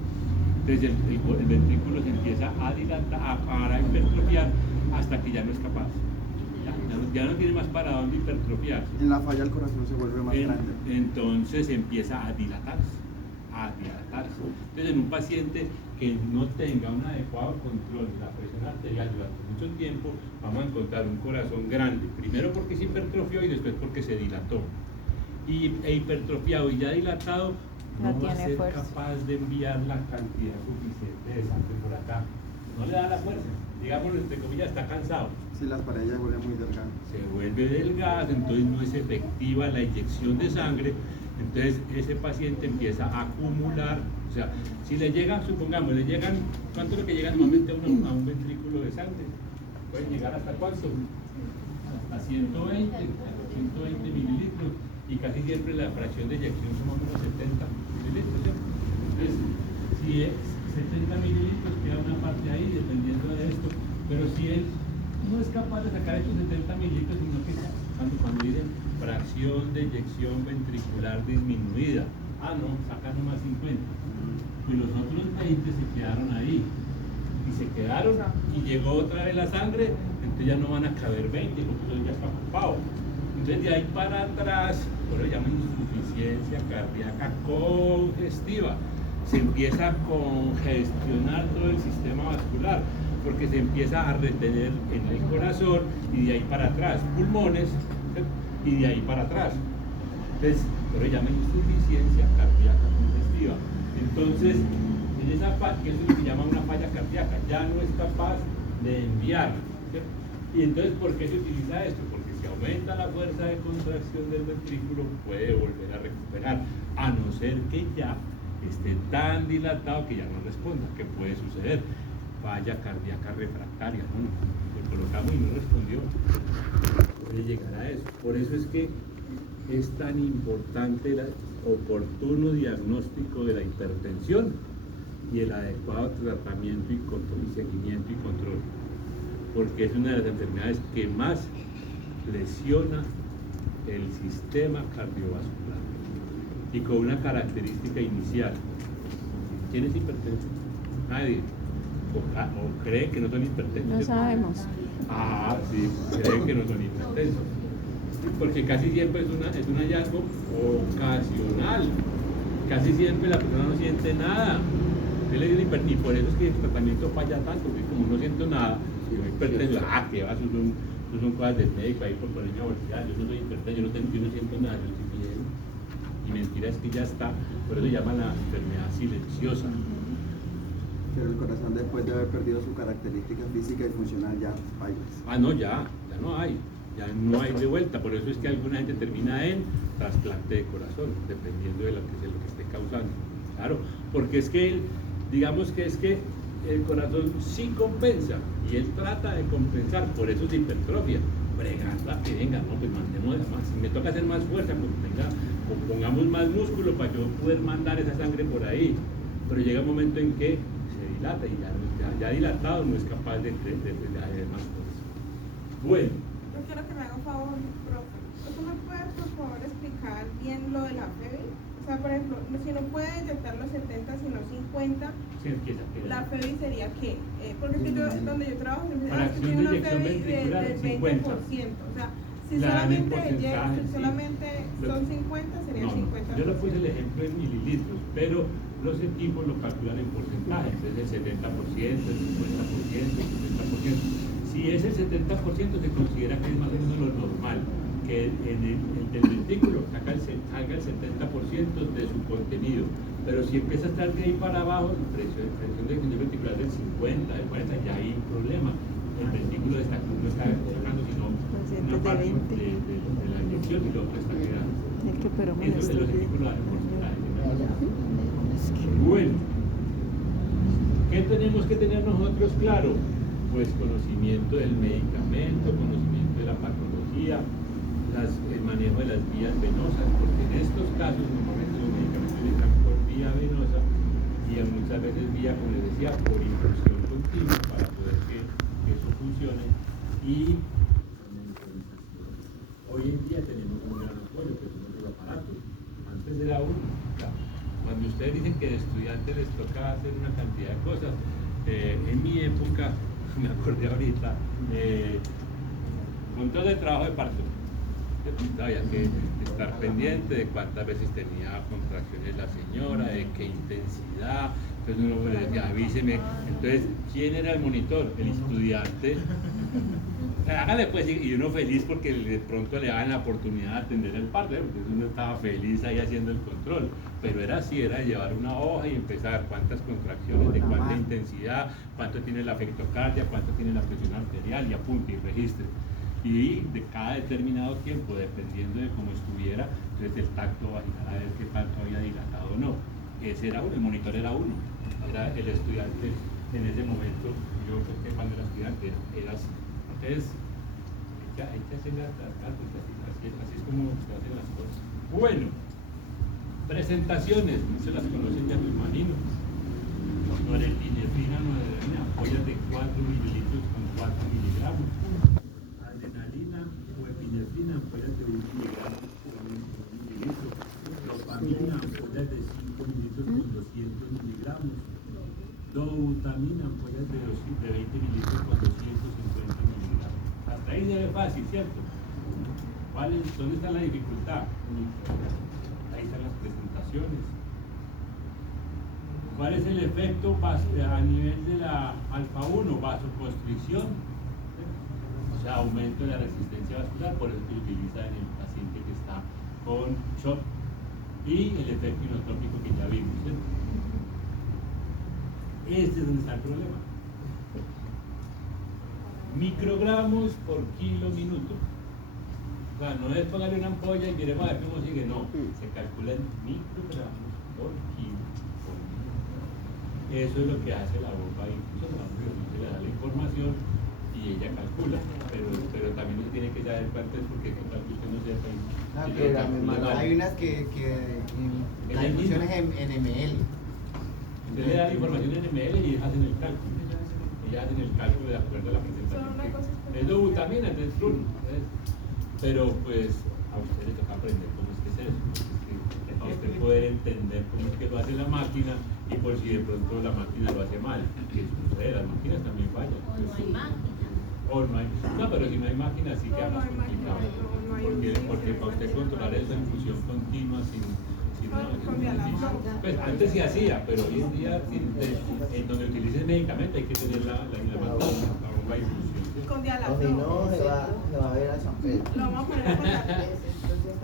Entonces el ventrículo se empieza a dilatar, a hipertrofiar hasta que ya no es capaz. Ya no tiene más para dónde hipertrofiar. En la falla el corazón se vuelve más grande. Entonces empieza a dilatarse. Entonces, en un paciente que no tenga un adecuado control de la presión arterial durante mucho tiempo, vamos a encontrar un corazón grande, primero porque se hipertrofió y después porque se dilató. E hipertrofiado y ya dilatado, no va a ser capaz de enviar la cantidad suficiente de sangre por acá. No le da la fuerza, digamos, entre comillas, está cansado. Si las paredes vuelven muy delgadas. Se vuelve delgado, entonces no es efectiva la inyección de sangre. Entonces ese paciente empieza a acumular, o sea, si le llegan, supongamos, le llegan, ¿cuánto es lo que llega normalmente a un ventrículo de sangre? Pueden llegar hasta cuánto, hasta 120 mililitros, y casi siempre la fracción de eyección son más o menos 70 mililitros, ¿cierto? Entonces, si es 70 mililitros, queda una parte ahí, dependiendo de esto, pero si él no es capaz de sacar estos 70 mililitros, sino que cuando dicen fracción de eyección ventricular disminuida, no, saca nomás 50, pues los otros 20 se quedaron ahí, y se quedaron, y llegó otra vez la sangre, entonces ya no van a caber 20, porque eso ya está ocupado. Entonces de ahí para atrás, por eso llaman insuficiencia cardíaca congestiva, se empieza a congestionar todo el sistema vascular, porque se empieza a retener en el corazón y de ahí para atrás, pulmones, y de ahí para atrás. Entonces, por eso llaman insuficiencia cardíaca congestiva. Entonces, en esa falla, que es lo que se llama una falla cardíaca, ya no es capaz de enviar, ¿cierto? Y entonces, ¿por qué se utiliza esto? Porque si aumenta la fuerza de contracción del ventrículo, puede volver a recuperar, a no ser que ya esté tan dilatado que ya no responda. ¿Qué puede suceder? Falla cardíaca refractaria, ¿no? Le colocamos y no respondió. Puede llegar a eso. Por eso es que es tan importante el oportuno diagnóstico de la hipertensión y el adecuado tratamiento y control, y seguimiento y control, porque es una de las enfermedades que más lesiona el sistema cardiovascular y con una característica inicial. ¿Quién es hipertenso? Nadie. O cree que no son hipertensos. No sabemos. Sí, creen que no son hipertensos. Porque casi siempre es un hallazgo ocasional. Casi siempre la persona no siente nada. Y por eso es que el tratamiento falla tanto, porque como no siento nada, si soy hipertenso, que va, eso son cosas del médico ahí por ponerme a voltear. Yo no soy hipertenso, yo no siento nada, yo estoy bien. Y mentira es que ya está, por eso se llama la enfermedad silenciosa. Pero el corazón, después de haber perdido su característica física y funcional, ya baila. No, ya no hay de vuelta. Por eso es que alguna gente termina en trasplante de corazón, dependiendo de lo que esté causando. Claro, porque es que digamos que es que el corazón sí compensa y él trata de compensar, por eso es de hipertrofia. Bregando a que venga, no, pues mandemos más. Si me toca hacer más fuerza, pues pongamos más músculo para yo poder mandar esa sangre por ahí. Pero llega un momento en que se dilata y ya dilatado no es capaz de hacer más fuerza. Bueno. Yo quiero que me haga un favor, profe. ¿Usted me puede, por favor, explicar bien lo de la FEBI? O sea, por ejemplo, si no puede detectar los 70, sino 50, la FEBI sería ¿qué? Porque es que donde yo trabajo, tiene una FEBI del 20%. O sea, si solamente son 50, sería 50%. Yo le puse el ejemplo en mililitros, pero los equipos lo calculan en porcentajes, es el 70%, el 50%, el 70%. Si es el 70%, se considera que es más o menos lo normal, que el ventrículo salga el 70% de su contenido. Pero si empieza a estar de ahí para abajo, la presión de ventricular del 50, del 40, ya hay un problema. El ventrículo no está sacando sino una parte de la inyección y lo otro está quedando. Eso de los equipos lo hacen porcentaje. Bueno, ¿qué tenemos que tener nosotros claro? Pues conocimiento del medicamento, conocimiento de la patología, el manejo de las vías venosas, porque en estos casos normalmente los medicamentos entran por vía venosa y muchas veces vía, como les decía, por infusión continua para poder que eso funcione y ustedes dicen que de estudiantes les toca hacer una cantidad de cosas. En mi época, me acordé ahorita, puntos de trabajo de parto. Había que estar pendiente de cuántas veces tenía contracciones la señora, de qué intensidad. Entonces uno le decía, avíseme. Entonces, ¿quién era el monitor? El estudiante. Hágale pues, y uno feliz porque de pronto le daban la oportunidad de atender el parto, porque uno estaba feliz ahí haciendo el control. Pero era así, era llevar una hoja y empezar cuántas contracciones, de cuánta intensidad, cuánto tiene la fectocardia, cuánto tiene la presión arterial, y apunte y registre. Y de cada determinado tiempo, dependiendo de cómo estuviera, entonces el tacto vaginal a ver qué tanto había dilatado o no. Ese era uno, el monitor era uno, era el estudiante en ese momento. Yo creo que cuando era estudiante era así. Entonces, hay que hacer las cartas, así es como se hacen las cosas. Bueno, presentaciones, no se las conocen ya mis maninos. Norepinefrina, noradrenalina, ampollas de 4 mililitros con 4 miligramos. Adrenalina o epinefrina, ampollas de 1 miligramo con 1 mililitro. Dopamina, ampollas de 5 mililitros con 200 miligramos. Dobutamina, ampollas de 20 mililitros con 250 miligramos. Hasta ahí se ve fácil, ¿cierto? ¿Dónde está la dificultad? Ahí están las presentaciones. ¿Cuál es el efecto a nivel de la alfa 1? Vasoconstricción, o sea, aumento de la resistencia vascular, por eso se utiliza en el paciente que está con shock, y el efecto inotrópico que ya vimos, ¿cierto? Este es donde está el problema. Microgramos por kilo minuto. O sea, no es ponerle una ampolla y queremos ver cómo sigue, no. Se calcula en microgramos por kilo por minuto. Eso es lo que hace la bomba de infusión. La bomba de infusión le da la información y ella calcula. Pero también uno tiene que saber cuánto es, porque con tal que usted no sepa. Hay unas que la infusión es en ml. Usted le da la información en ml y ellas hacen el cálculo. Ellas hacen el cálculo de acuerdo a la presentación. Es dobutamina, entonces flujo. Pero pues a usted le toca aprender cómo es que es eso. A usted poder entender cómo es que lo hace la máquina, y por si de pronto la máquina lo hace mal. Que sucede, las máquinas también fallan. No hay máquina. No, pero si no hay máquina sí queda más complicado. Porque para usted controlar esa infusión continua sin pues antes se hacía, pero hoy en día en donde utilicen medicamento hay que tener la bomba de infusión. Con Si dialaflor. no, se va a ver a San Pedro. Lo vamos a poner a pasar.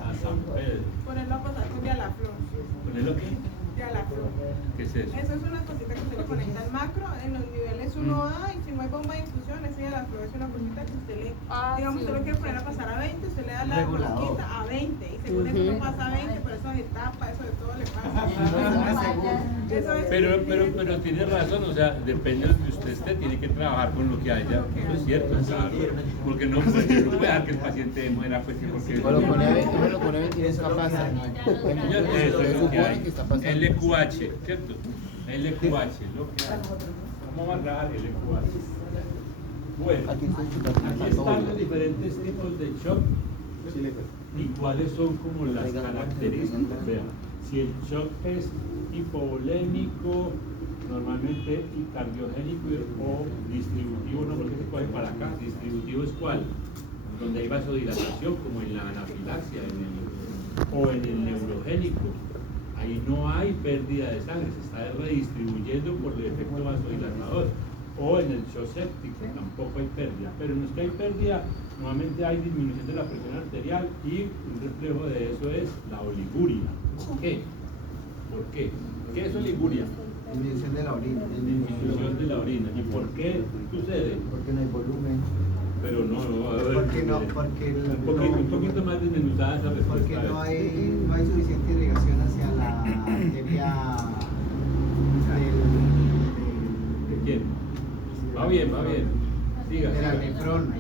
A San Pedro. Ponerlo a pasar con dialaflor. ¿Ponerlo qué? Dialaflor. ¿Qué es eso? Eso es una cosita que usted le conecta al macro en los niveles 1A, y si no hay bomba de infusión, ese dialaflor es una cosita que usted le, digamos, usted lo quiere poner a pasar a 20, usted le da la rosquita a 20, y según eso no pasa a 20, pero eso de tapa, eso de todo le pasa. Eso es. Pero tiene razón, o sea, depende de donde usted esté, tiene que trabajar con lo que haya. Eso es cierto, claro. Porque no puede dejar que el paciente muera, pues que porque. Me lo pone 20 y eso pasa. Señor, eso es lo que hay. LQH, ¿cierto? LQH, lo que hay. ¿Cómo va a trabajar el LQH? Bueno, aquí están los diferentes tipos de shock y cuáles son como las características. Vean, si el shock es hipovolémico, normalmente y cardiogénico o distributivo, no, porque se puede para acá. Distributivo es cuál, donde hay vasodilatación, como en la anafilaxia o en el neurogénico. Ahí no hay pérdida de sangre, se está redistribuyendo por el efecto vasodilatador. O en el shock séptico tampoco hay pérdida, pero no es que hay pérdida, normalmente hay disminución de la presión arterial, y un reflejo de eso es la oliguria. ¿Por qué? ¿Por qué? ¿Qué es oliguria? Disminución de la orina. Disminución de la orina. ¿Y por qué sucede? Porque no hay volumen. Pero no, un poquito más desmenuzada esa respuesta. Porque no hay suficiente irrigación hacia la arteria ¿De quién? Va bien. Siga. de la nefrona.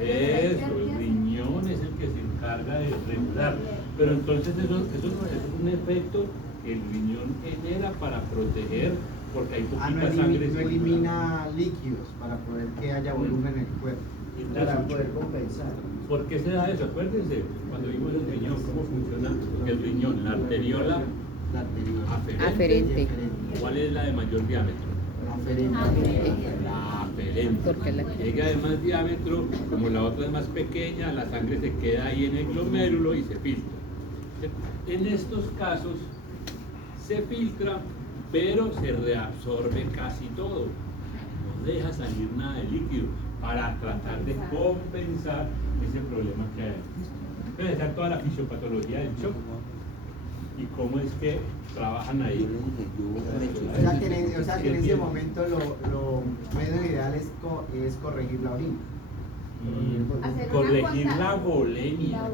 Eso, el riñón es el que se encarga de regular. Pero entonces eso es un efecto que el riñón genera para proteger, porque hay poquita sangre. No elimina líquidos para poder que haya volumen en el cuerpo. Para poder compensar. ¿Por qué se da eso? Acuérdense, cuando vimos el riñón, cómo funciona el riñón. La arteriola La anterior. Aferente. Y eferente. ¿Cuál es la de mayor diámetro? La aferente. La aferente. Porque la que- Llega de más diámetro, como la otra es más pequeña, la sangre se queda ahí en el glomérulo y se filtra. En estos casos se filtra, pero se reabsorbe casi todo. No deja salir nada de líquido para tratar de compensar ese problema que hay. Entonces, está toda la fisiopatología del shock y cómo es que trabajan ahí. O sea que en ese momento lo menos ideal es corregir la orina. Hacer una Corregir conta- la volemia. la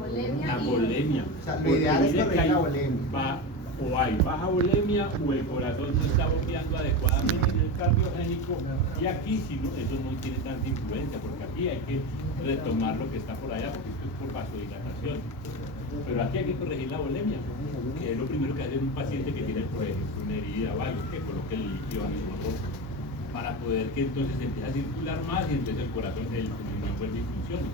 volemia y- O sea, lo ideal es Porque mire que corregir hay la volemia. O hay baja volemia o el corazón no está bombeando adecuadamente en el cardiogénico, y aquí si no, eso no tiene tanta influencia, porque aquí hay que retomar lo que está por allá, porque esto es por vasodilatación. Pero aquí hay que corregir la volemia, que es lo primero que hace un paciente que tiene, por ejemplo, una herida o algo, que coloque el líquido al motor, para poder que entonces empiece a circular más y entonces el corazón, el pulmón vuelve y funcione.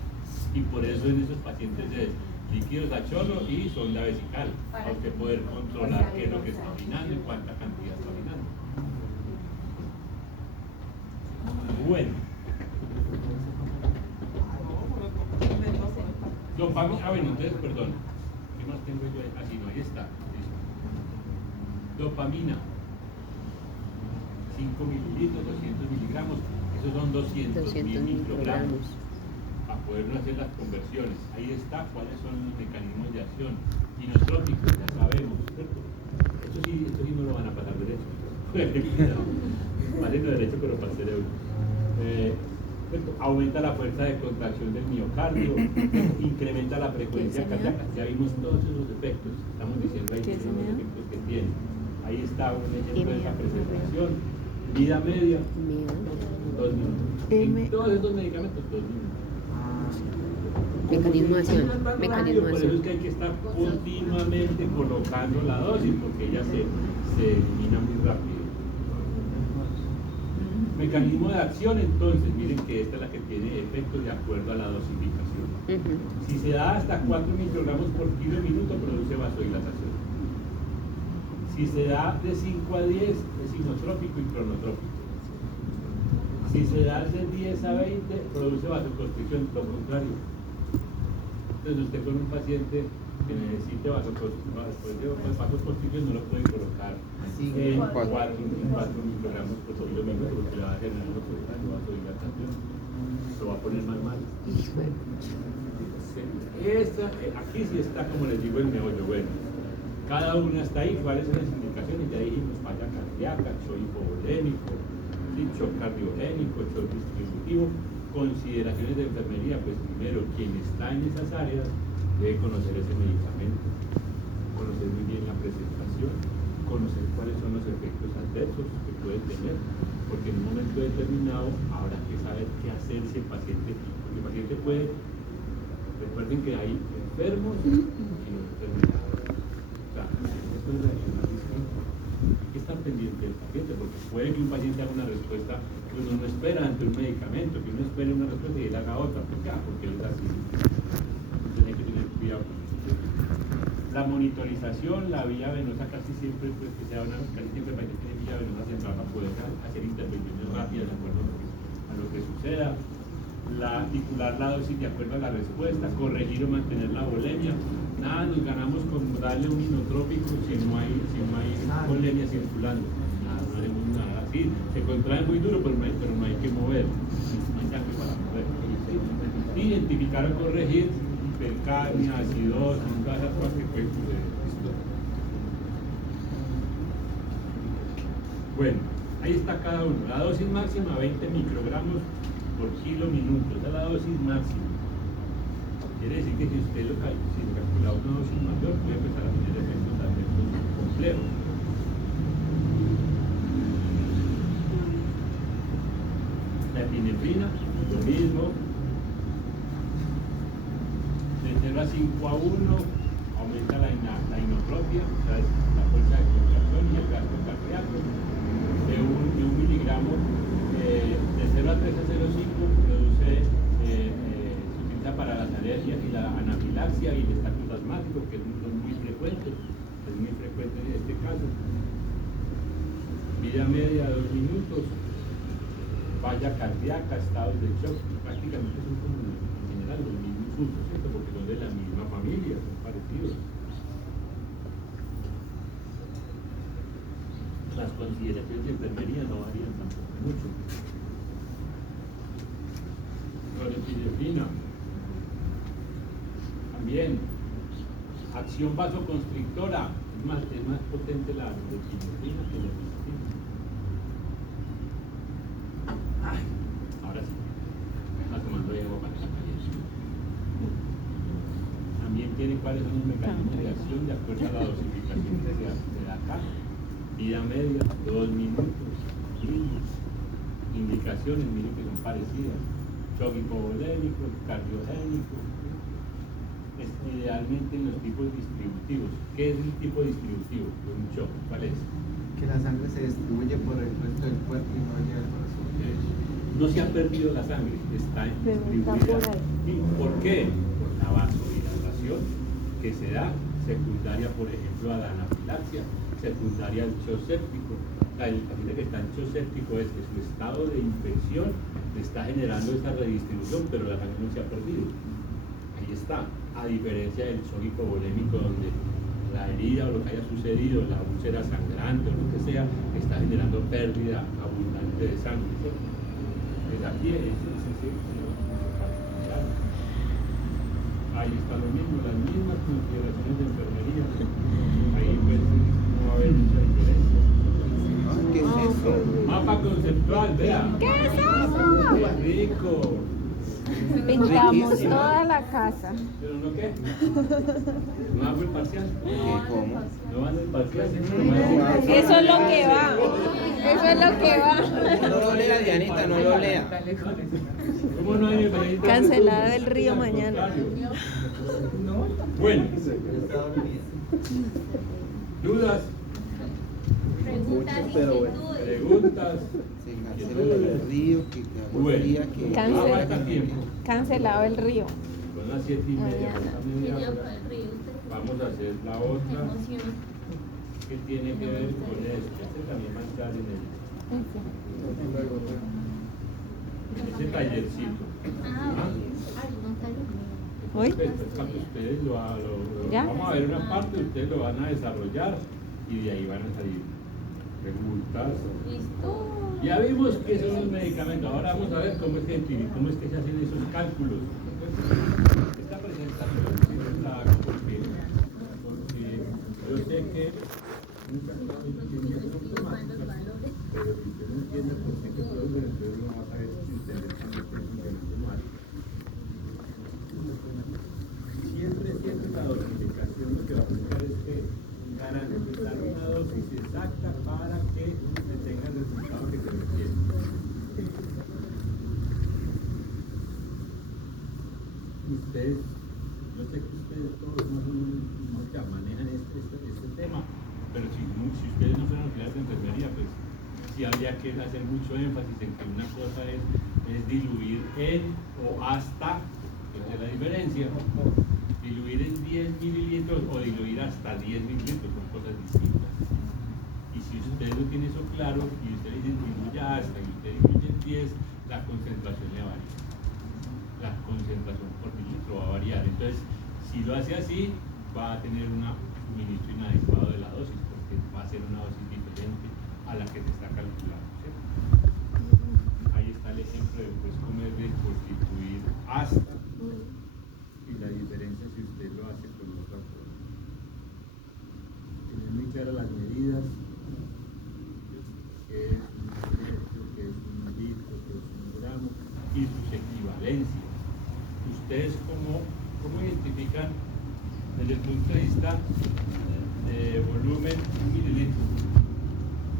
Y por eso en esos pacientes es líquidos a chorro y sonda vesical, para usted poder controlar qué es lo que está orinando y cuánta cantidad está orinando. Bueno. Dopamina, bueno, entonces, perdón. ¿Qué más tengo yo ahí? Así no, ahí está. Listo. Dopamina. 5 mililitros, 200 miligramos. Esos son 200.000 microgramos. Para poder hacer las conversiones. Ahí está cuáles son los mecanismos de acción. Inotrópicos, ya sabemos, ¿cierto? Esto sí no lo van a pasar derecho. Vale, no derecho, pero para el cerebro. Aumenta la fuerza de contracción del miocardio, incrementa la frecuencia cardíaca. Ya vimos todos esos efectos. Estamos diciendo ahí todos los efectos que tiene. Ahí está un ejemplo de esa presentación. Vida media, 2 minutos. En todos estos medicamentos, 2 minutos. Mecanismo de acción. Por Mecanismo de eso es acción. que hay que estar continuamente colocando la dosis, porque ella se elimina muy rápido. Mecanismo de acción, entonces, miren que esta es la que tiene efectos de acuerdo a la dosificación. Si se da hasta 4 microgramos por kilo minuto, produce vasodilatación. Si se da de 5 a 10, es inotrópico y cronotrópico. Si se da de 10 a 20, produce vasoconstricción, lo contrario. Entonces usted con un paciente que necesite vasoconstricción no lo puede colocar en 4 microgramos por kilo minuto, porque le va a generar una vasodilatación, lo va a poner más mal. Aquí sí está, como les digo, el meollo. Bueno, cada una está ahí. ¿Cuáles son las indicaciones? Ya dijimos: falla cardíaca, shock hipovolémico, ¿sí? Shock cardiogénico, shock distributivo. Consideraciones de enfermería: pues primero, quien está en esas áreas debe conocer ese medicamento, conocer muy bien la presentación, conocer cuáles son los efectos adversos que puede tener, porque en un momento determinado habrá que saber qué hacer si el paciente, porque el paciente puede, recuerden que hay enfermos y no enfermedades. O sea, esto es reaccionar distinto. Hay que estar pendiente del paciente, porque puede que un paciente haga una respuesta que uno no espera ante un medicamento, que uno espera una respuesta y él haga otra. ¿Por qué? Porque él es así. Entonces hay que tener cuidado con eso. La monitorización, la vía venosa casi siempre, pues que sea casi siempre el paciente tiene vía venosa central para poder hacer intervenciones rápidas de acuerdo a lo que suceda. Articular la dosis de acuerdo a la respuesta, corregir o mantener la volemia. Nada nos ganamos con darle un inotrópico si no hay volemia circulando. Nada, no haremos nada. Sí, se contrae muy duro, pero no hay que mover. No hay sangre para mover. ¿Sí? Identificar o corregir hipercapnia, acidosis, todas esas cosas que pueden suceder. ¿Listo? Bueno, ahí está cada uno. La dosis máxima, 20 microgramos por kilo minuto. Esa es la dosis máxima. Quiere decir que si usted si calcula una dosis mayor, puede empezar a tener efectos adversos complejos. La epinefrina, lo mismo. De 0 a 5 a 1 aumenta la inotropia, o sea, la fuerza de contracción y el gasto cardíaco. De un miligramo, de 0 a 3 a 0,5 produce, se utiliza para las alergias y la anafilaxia y el estatus asmático, que son muy frecuentes. es muy frecuente en este caso. Vida media 2 minutos, falla cardíaca, estados de shock, prácticamente son como en general los mismos usos, ¿cierto? Porque son de la misma familia, son parecidos. Las consideraciones de enfermería no varían tampoco mucho. Norepinefrina. También, acción vasoconstrictora. Es más potente la norepinefrina que la norepinefrina. Ahora sí. Está tomando agua para que la caliente. También tiene cuáles son los mecanismos de acción de acuerdo a la dosificación que se da acá. Vida media, 2 minutos. Indicaciones, miren que son parecidas. Shock hipovolémico, cardiogénico. Idealmente en los tipos distributivos. ¿Qué es un tipo distributivo de un shock? ¿Cuál es? Que la sangre se distribuye por el resto del cuerpo y no llega al corazón. No se ha perdido la sangre, está distribuida. ¿Y por qué? Por la vasodilatación que se da, secundaria, por ejemplo, a la anafilaxia, secundaria al shock séptico. El paciente que está en shock séptico es que su estado de infección está generando esta redistribución, pero la sangre no se ha perdido. Ahí está, a diferencia del shock hipovolémico, donde la herida o lo que haya sucedido, la úlcera sangrante o lo que sea, está generando pérdida abundante de sangre. Pues aquí ahí está lo mismo, las mismas consideraciones de enfermería. Ahí pues no va a haber mucha diferencia. ¿Qué es eso? Mapa conceptual, vea. ¿Qué es eso? ¡Qué rico! Pintamos toda la casa. ¿Pero no qué? ¿No hago el parcial? ¿Cómo? ¿No van el parcial? Eso es lo que va. Eso es lo que va. No lo lea, Dianita, no lo lea. ¿Cómo no hay el Cancelado el río mañana. Bueno. ¿Dudas? Muchos, pero bueno. ¿Preguntas? Se cancela el río, que Bueno. que Falta tiempo. Cancelado el río. Son las 7:30, falta media hora. Vamos a hacer la otra. ¿Qué tiene que ver con esto? Este también va a estar en ese tallercito. ¿Hoy? Pues, para que ustedes ¿Ya? vamos a ver una parte, ustedes lo van a desarrollar y de ahí van a salir preguntas. Ya vimos qué son los medicamentos, ahora vamos a ver cómo es que se hacen esos cálculos. Esta presentación siempre la hago porque yo sé que muchas cosas entienden automáticas, pero si usted no entiende por qué se producen, entonces no va a saber si usted le está funcionando mal. Siempre la dosificación lo que va a buscar es que garantizar una dosis exacta para que se tenga el resultado que se requiere. Ustedes, yo sé que ustedes todos más o menos ya manejan este tema, pero si ustedes no son auxiliares de enfermería, pues sí habría que hacer mucho énfasis en que una cosa es diluir en o hasta, esa es la diferencia. Diluir en 10 mililitros o diluir hasta 10 mililitros son cosas distintas. Y si usted no tiene eso claro y usted dice diluya hasta y usted diluye en 10, la concentración le varía. La concentración por mililitro va a variar. Entonces, si lo hace así, va a tener un suministro inadecuado de la dosis, porque va a ser una dosis diferente a la que se está calculando, ¿cierto? Ahí está el ejemplo de pues, cómo es de constituir hasta. Y la diferencia si usted lo hace con otra forma. Tener muy claras las medidas, qué es un mililitro, qué es un litro, qué es un gramo y sus equivalencias. ¿Ustedes cómo identifican desde el punto de vista de volumen un mililitro?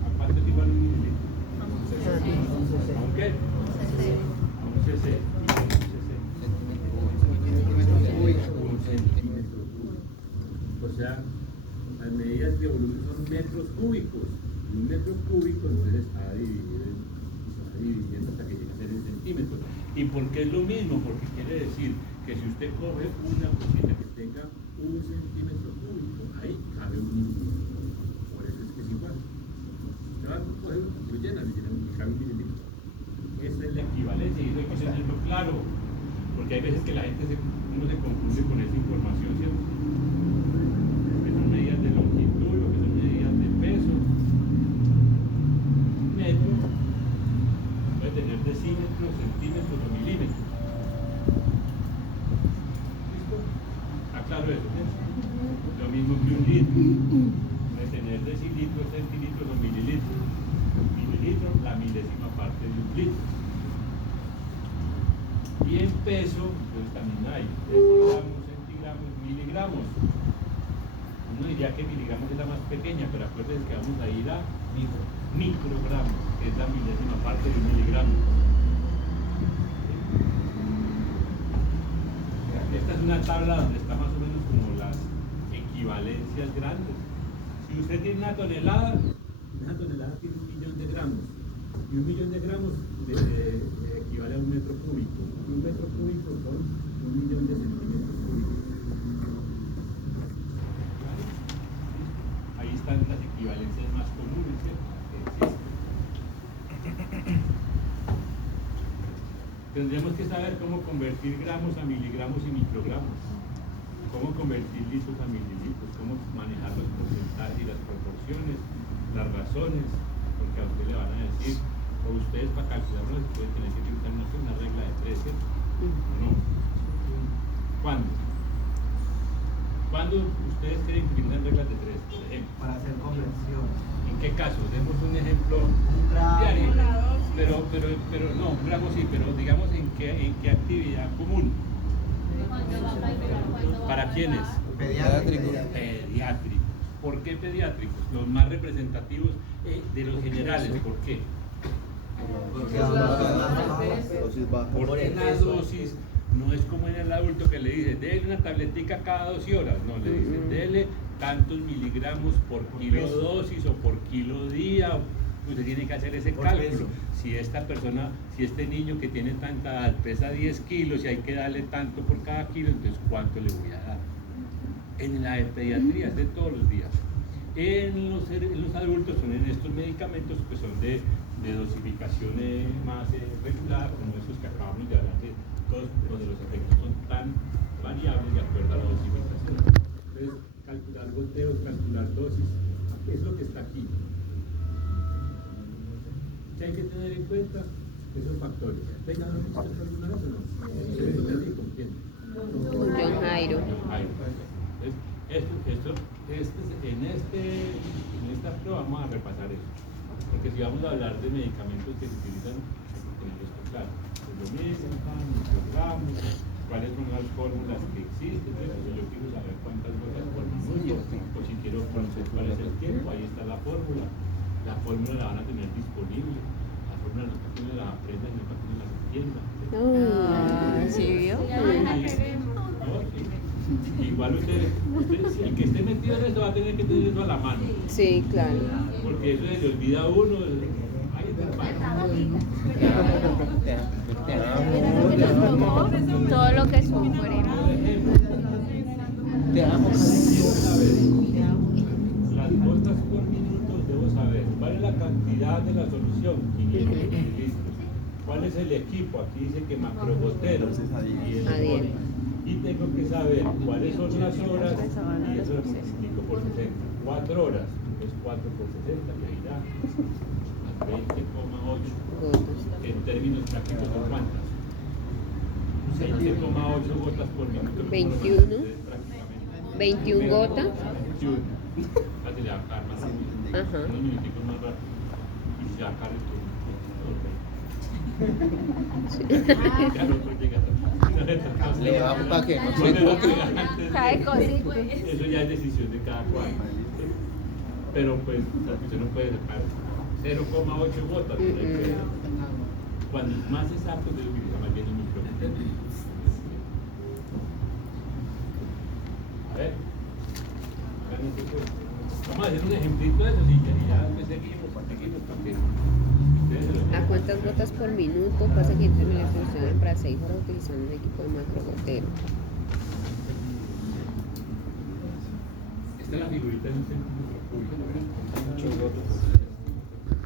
¿A cuánto es igual un mililitro? ¿A un qué? A un cc. Un centímetro cúbico. O sea, las medidas de volumen son metros cúbicos. Un metro cúbico entonces está dividido, se va dividiendo hasta que llega a ser en centímetros. ¿Y por qué es lo mismo? Porque quiere decir que si usted coge una cosita que tenga 1 centímetro cúbico, ahí cabe un mililitro. Por eso es que es igual. Usted va a coger, lo llena, cabe 1 mililitro. Esa es la equivalencia y eso hay que tenerlo claro. Porque hay veces que la gente uno se confunde con esa información, ¿cierto? Que son medidas de longitud, lo que son medidas de peso. Un metro puede tener decímetros, centímetros o milímetros. ¿Listo? ¿Está claro eso? Lo mismo que un litro. Puede tener decilitros, centilitros o mililitros. Mililitro, la milésima parte de un litro. Y en peso, pues también hay decigramos, centigramos, miligramos. Uno diría que miligramos es la más pequeña, pero acuérdense que vamos a ir a microgramos, que es la milésima parte de un miligramo. Esta es una tabla donde está más o menos como las equivalencias grandes. Si usted tiene una tonelada tiene 1 millón de gramos. Y 1 millón de gramos equivale a 1 metro cúbico. Y 1 metro cúbico son 1 millón de centímetros cúbicos. ¿Vale? Ahí están las equivalencias más comunes, ¿cierto? Que existen. Tendríamos que saber cómo convertir gramos a miligramos y microgramos. Cómo convertir litros a mililitros, cómo manejar los porcentajes y las proporciones, las razones, porque a usted le van a decir, o ustedes para calcularlo pueden tener que utilizar una regla de 3, ¿cierto? No. ¿Cuándo? ¿Cuándo ustedes quieren utilizar reglas de 3, por ejemplo? Para hacer conversión. ¿En qué caso? Demos un ejemplo diario. Pero no, un gramo sí, pero digamos en qué actividad común. ¿Para quiénes? Pediátricos. Pediátricos. ¿Por qué pediátricos? Los más representativos de los generales. ¿Por qué? Porque Porque la dosis no es como en el adulto que le dicen, dele una tabletica cada 12 horas. No, le dicen, dele tantos miligramos por kilo dosis o por kilo día. Usted tiene que hacer ese cálculo. Si esta persona, si este niño que tiene tanta edad pesa 10 kilos y hay que darle tanto por cada kilo, entonces ¿cuánto le voy a dar? En la pediatría es de todos los días. En los adultos son en estos medicamentos que son de dosificación más regular, como esos que acabamos de hablar, todos donde los efectos son tan variables de acuerdo a la dosificación. Entonces, calcular goteos, calcular dosis, es lo que está aquí. ¿Qué hay que tener en cuenta? Esos factores. ¿Venga, no visto esto alguna vez o no? ¿Con quién? Con John Jairo. En esta prueba vamos a repasar eso. Porque si vamos a hablar de medicamentos que se utilizan, hay que tener esto claro. Es lo mismo, microgramos, cuáles son las fórmulas que existen. Entonces, yo quiero saber cuántas gotas por minuto, o si quiero conocer cuál es el tiempo, ahí está la fórmula. La fórmula la van a tener disponible. La fórmula no está que la aprendan, no está que la entiendan. ¿Sí vio? Igual usted, el que esté metido en esto va a tener que tener eso a la mano. Sí, claro. Porque eso se le olvida a uno. Todo lo que sufre. Quiero saber las gotas por minuto, debo saber cuál es la cantidad de la solución, 500 mililitros. ¿Cuál es el equipo? Aquí dice que macrogotero y el gol. Y tengo que saber cuáles son las horas y eso lo multiplico por 60. 4 horas es 4 por 60 y ahí da las 20,8. En términos prácticos, ¿son cuántas? 20,8 gotas por minuto. 21. 21 gotas. 21. Casi le va a caer más rápido. Unos minuticos más rápido. Y se va a caer el turno. Claro, pues llega. Le va para que no se Cae cosito. Eso ya es decisión de cada cual. Pero pues usted no puede sacar 0,8 gotas. Cuando es más exacto, se utiliza más bien el micrófono. A ver, vamos a hacer un ejemplito de eso y ya después seguimos porque ustedes se lo ¿A cuántas 200 gotas por minuto, pasa 500 mililitros para 6 horas utilizando un equipo de macrogotero. Esta es la figurita de un centímetro cúbico, ¿verdad? Muchos gotas.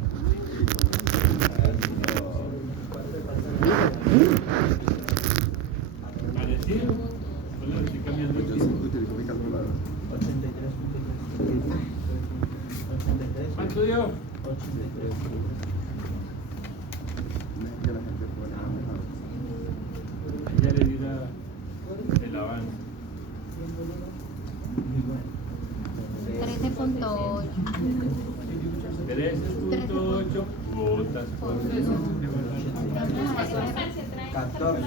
Parecido. Bueno, estoy cambiando el Yo tiempo. sí utilizo mi calculadora. 83. ¿Cuánto dio? 83. Que la gente puede manejar. Ahí ya le di el avance. 13.8. 13.8 gotas por minuto. 14.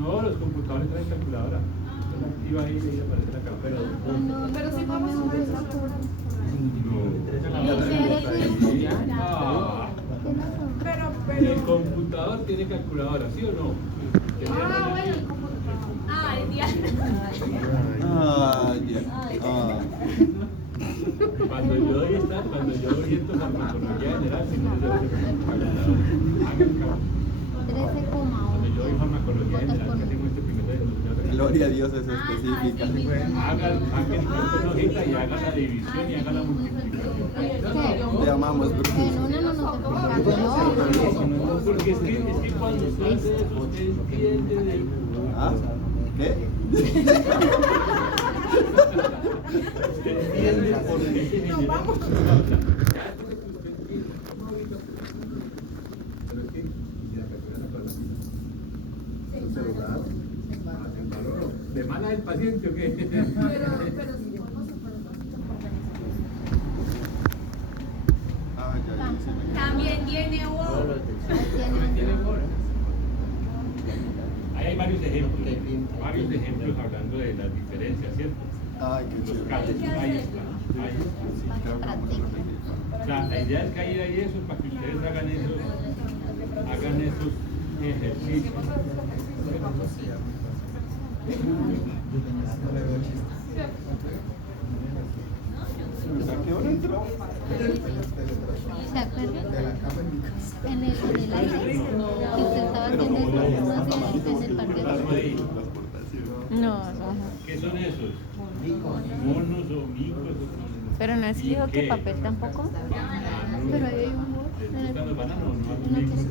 No, los computadores traen calculadora. Iba ahí y ahí aparece la calculadora. Pero si vamos a ver esa Ah, pero. el computador tiene calculadora, ¿sí o no? Ah, bueno, el computador. Ah, el diario. Ah, ya. Ah. Cuando yo oriento farmacología general, si no les debo de calculadora. Hagan cálculo. 13,8. Cuando yo doy farmacología general, que tengo este primer de Gloria a Dios es específica. hagan una hojita y hagan la división y hagan la multiplicación. Te amamos, Bruno. En una no nos toca. Porque es que cuando usted hace eso, usted entiende de... ¿Ah? ¿Qué? Usted entiende por qué se genera... ¿Un celular? ¿De mala del paciente o qué? Pero si podemos Ah, ya. también tiene oro. Ahí hay varios ejemplos hablando de las diferencias, ¿cierto? Ay, qué Los chévere. casos, ahí está. Ahí está. Creo que vamos a repetir. O sea, la idea es que ahí eso para que ustedes hagan esos ejercicios. ¿A qué hora entró? ¿Se acuerdan? En el aire que usted estaba haciendo en el parque. No. ¿Qué son esos? Monos o micos. Pero no escribo ¿Y que qué? papel tampoco. Bananos. Pero ahí hay un ¿Les gustan los bananos o no a los No micos? quiere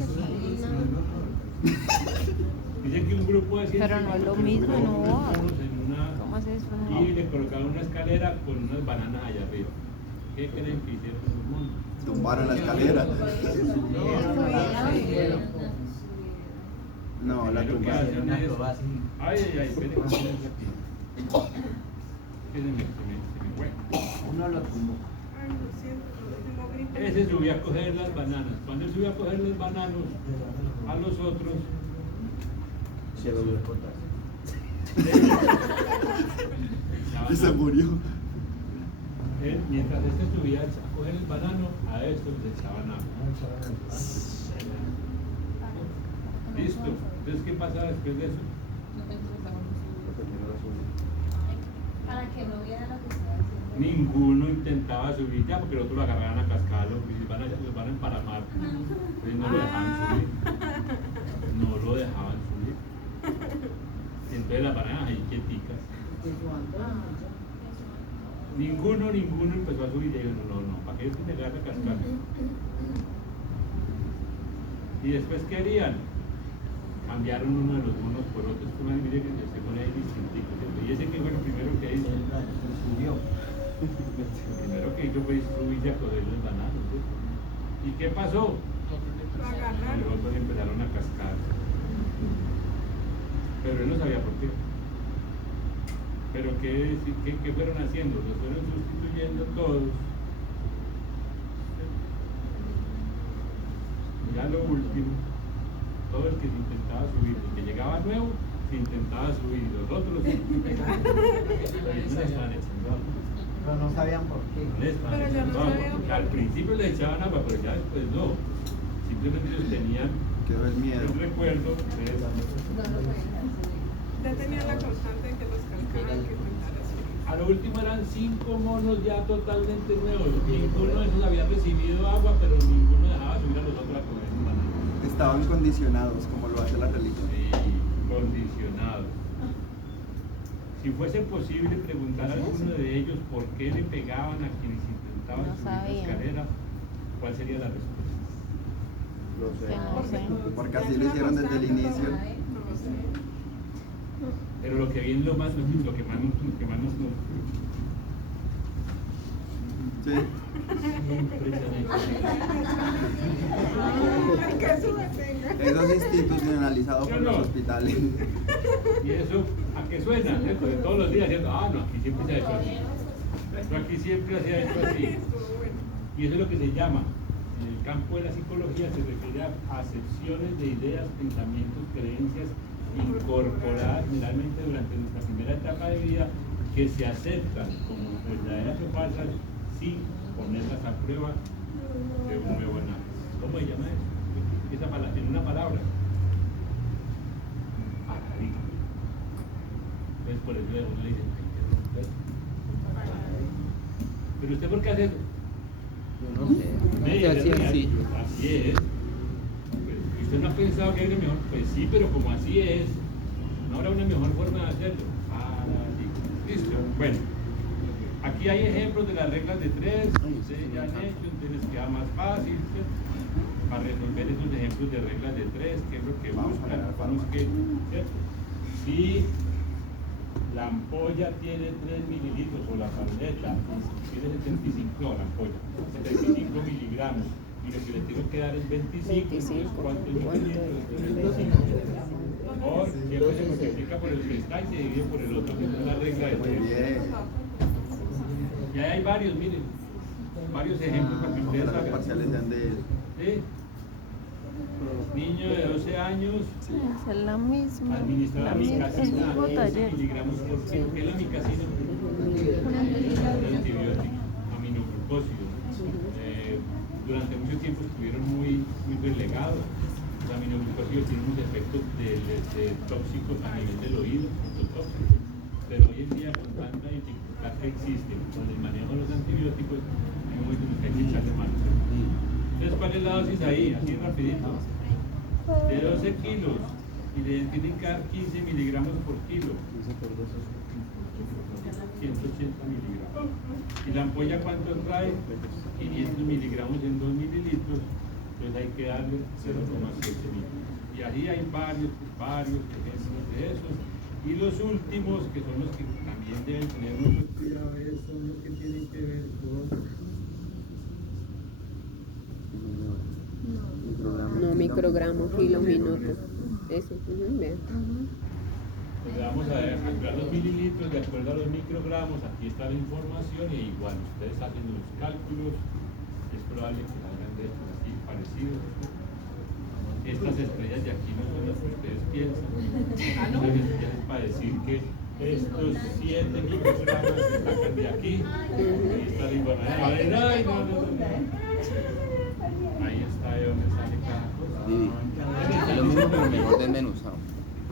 que Dicen que un grupo de Pero no es lo científicos mismo, colocó no. unos monos en una... ¿Cómo hace eso? Y le colocaron una escalera con unas bananas allá arriba. ¿Qué creen que hicieron los monos? Tumbaron la escalera. No, la Primero que tumbaron. hacen es... Ay, esperen que se me fue. Uno lo tumbó. Ay, lo siento, tengo gripe. Ese subió a coger las bananas. Cuando él subió a coger los bananos a los otros, Se volvió a cortar. Y se murió. Mientras este subía a coger el banano, a estos le echaban agua. Listo. Entonces, ¿qué pasa después de eso? Para que no viera lo que estaba haciendo. Ninguno intentaba subir ya porque los otros lo agarraban a cascarlo y los van a emparamar. Entonces no lo dejaban subir. No lo dejaban subir. Y entonces las bananas ahí quieticas. Ninguno empezó a subir y dijo, no, ¿para qué se me agarra a cascar? Y después, ¿qué harían? Cambiaron uno de los monos por otro. Esto me mire que se pone ahí distintico, ¿cierto? Y ese que fue lo primero que hizo. Subió. Lo primero que hizo fue subirse a coger los bananos, ¿cierto? ¿Y qué pasó? Lo agarraron. Los otros empezaron a cascar. Pero él no sabía por qué. Pero ¿qué fueron haciendo? Los fueron sustituyendo todos. Ya lo último, todo el que se intentaba subir, el que llegaba nuevo, se intentaba subir, y los otros no le estaban echando agua. Pero no sabían por qué. No le estaban Pero ya echando no agua, sabían. porque al principio le echaban agua, pero ya después no. Simplemente ellos tenían Quedó el miedo. el recuerdo de eso. Ya tenían la constante de que los calcaban, que intentaran subir. A lo último eran 5 monos ya totalmente nuevos. Ninguno de esos había recibido agua, pero ninguno dejaba subir a los otros a comer sus bananas. estaban condicionados, como lo hace la religión. Sí, condicionados. Si fuese posible preguntar a alguno de ellos por qué le pegaban a quienes intentaban No subir la sabía. escalera, ¿cuál sería la respuesta? No sé. Porque así lo hicieron desde el inicio. Pero lo que viene lo que más nos Sí. Eso es institucionalizado por los hospitales. ¿Y eso a qué suena? ¿Cierto? De todos los días diciendo, no, aquí siempre se ha hecho así. No, aquí siempre se ha hecho así. Y eso es lo que se llama, en el campo de la psicología se refiere a acepciones de ideas, pensamientos, creencias incorporadas generalmente durante nuestra primera etapa de vida que se aceptan como verdaderas o falsas sin ponerlas a prueba de un nuevo análisis. ¿Cómo se llama eso? Esa palabra, en una palabra. Paradigma. Entonces por eso uno le dice, hay que romper. Pero usted ¿por qué hace eso? Yo no sé. Así es. Pues, ¿usted no ha pensado que hay una mejor? Pues sí, pero como así es, no habrá una mejor forma de hacerlo. Listo. Bueno, aquí hay ejemplos de las reglas de 3 que ustedes ya han hecho, entonces les queda más fácil, ¿cierto? Para resolver esos ejemplos de reglas de 3, que es lo que buscan, ¿cierto? Si la ampolla tiene 3 mililitros o la tableta tiene 75, no, la ampolla, 75 miligramos y lo que le tengo que dar es 25, ¿cuántos mililitros? 25. Por siempre se multiplica por el que está y se divide por el otro, que es la regla de 3. Y ahí hay varios, miren, varios ejemplos para que ustedes Las hagan. parciales sean de ¿Sí? Niño de 12 años. Es la misma. Administrar amicacina, 15 miligramos por kilo. ¿Qué es la amicacina? Un antibiótico, aminoglucósido. Durante mucho tiempo estuvieron muy relegados. Los aminoglucósidos tienen unos efectos de tóxicos a nivel del oído, tóxicos. Pero hoy en día, con tanta dificultad que existe con el manejo de los antibióticos, hay un momento en que hay que echarle mano. Entonces, ¿cuál es la dosis ahí? Así rapidito. De 12 kilos. Y le tienen que dar 15 miligramos por kilo. 180 miligramos. ¿Y la ampolla cuánto trae? 500 miligramos en 2 mililitros. Entonces hay que darle 0,7 mililitros. Y ahí hay varios ejemplos de esos. Y los últimos, que son los que también deben tener mucho cuidado, son los que tienen que ver con... No, microgramos, kilo, minuto. Eso, vean. Pues le vamos a calcular los mililitros de acuerdo a los microgramos. Aquí está la información y igual ustedes hacen los cálculos. Es probable que salgan de estos así parecidos. Estas estrellas de aquí no son las que ustedes piensan. Entonces es para decir que estos 7 microgramos se sacan de aquí. Ahí está la información. A ver, ay, no. Ahí está de donde sale cada cosa. Didi, es lo mismo pero mejor desmenuzado.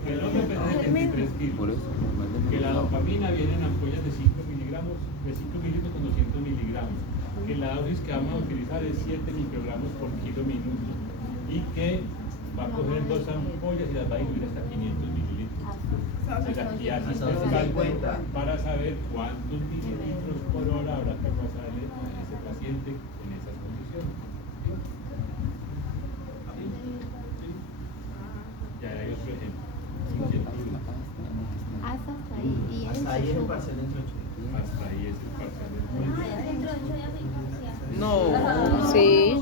Que el hombre pesa 73 kilos. Por eso, más Que la desmenuzado. dopamina viene en ampollas de 5 miligramos, de 5 mililitros con 200 miligramos. Que la dosis que vamos a utilizar es 7 microgramos por kilo minuto. Y que va a coger 2 ampollas y las va a diluir hasta 500 mililitros. Entonces aquí hace el cálculo para saber cuántos mililitros por hora habrá que pasarle a ese paciente en esas condiciones. Ya hay otro ejemplo. Hasta ahí. Y Hasta ahí es el parcial entre 8. Hasta ahí es el parcial del dentro de 8 días hay parcial. No, Sí.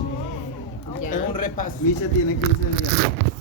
es un repaso. Misha tiene 15 días.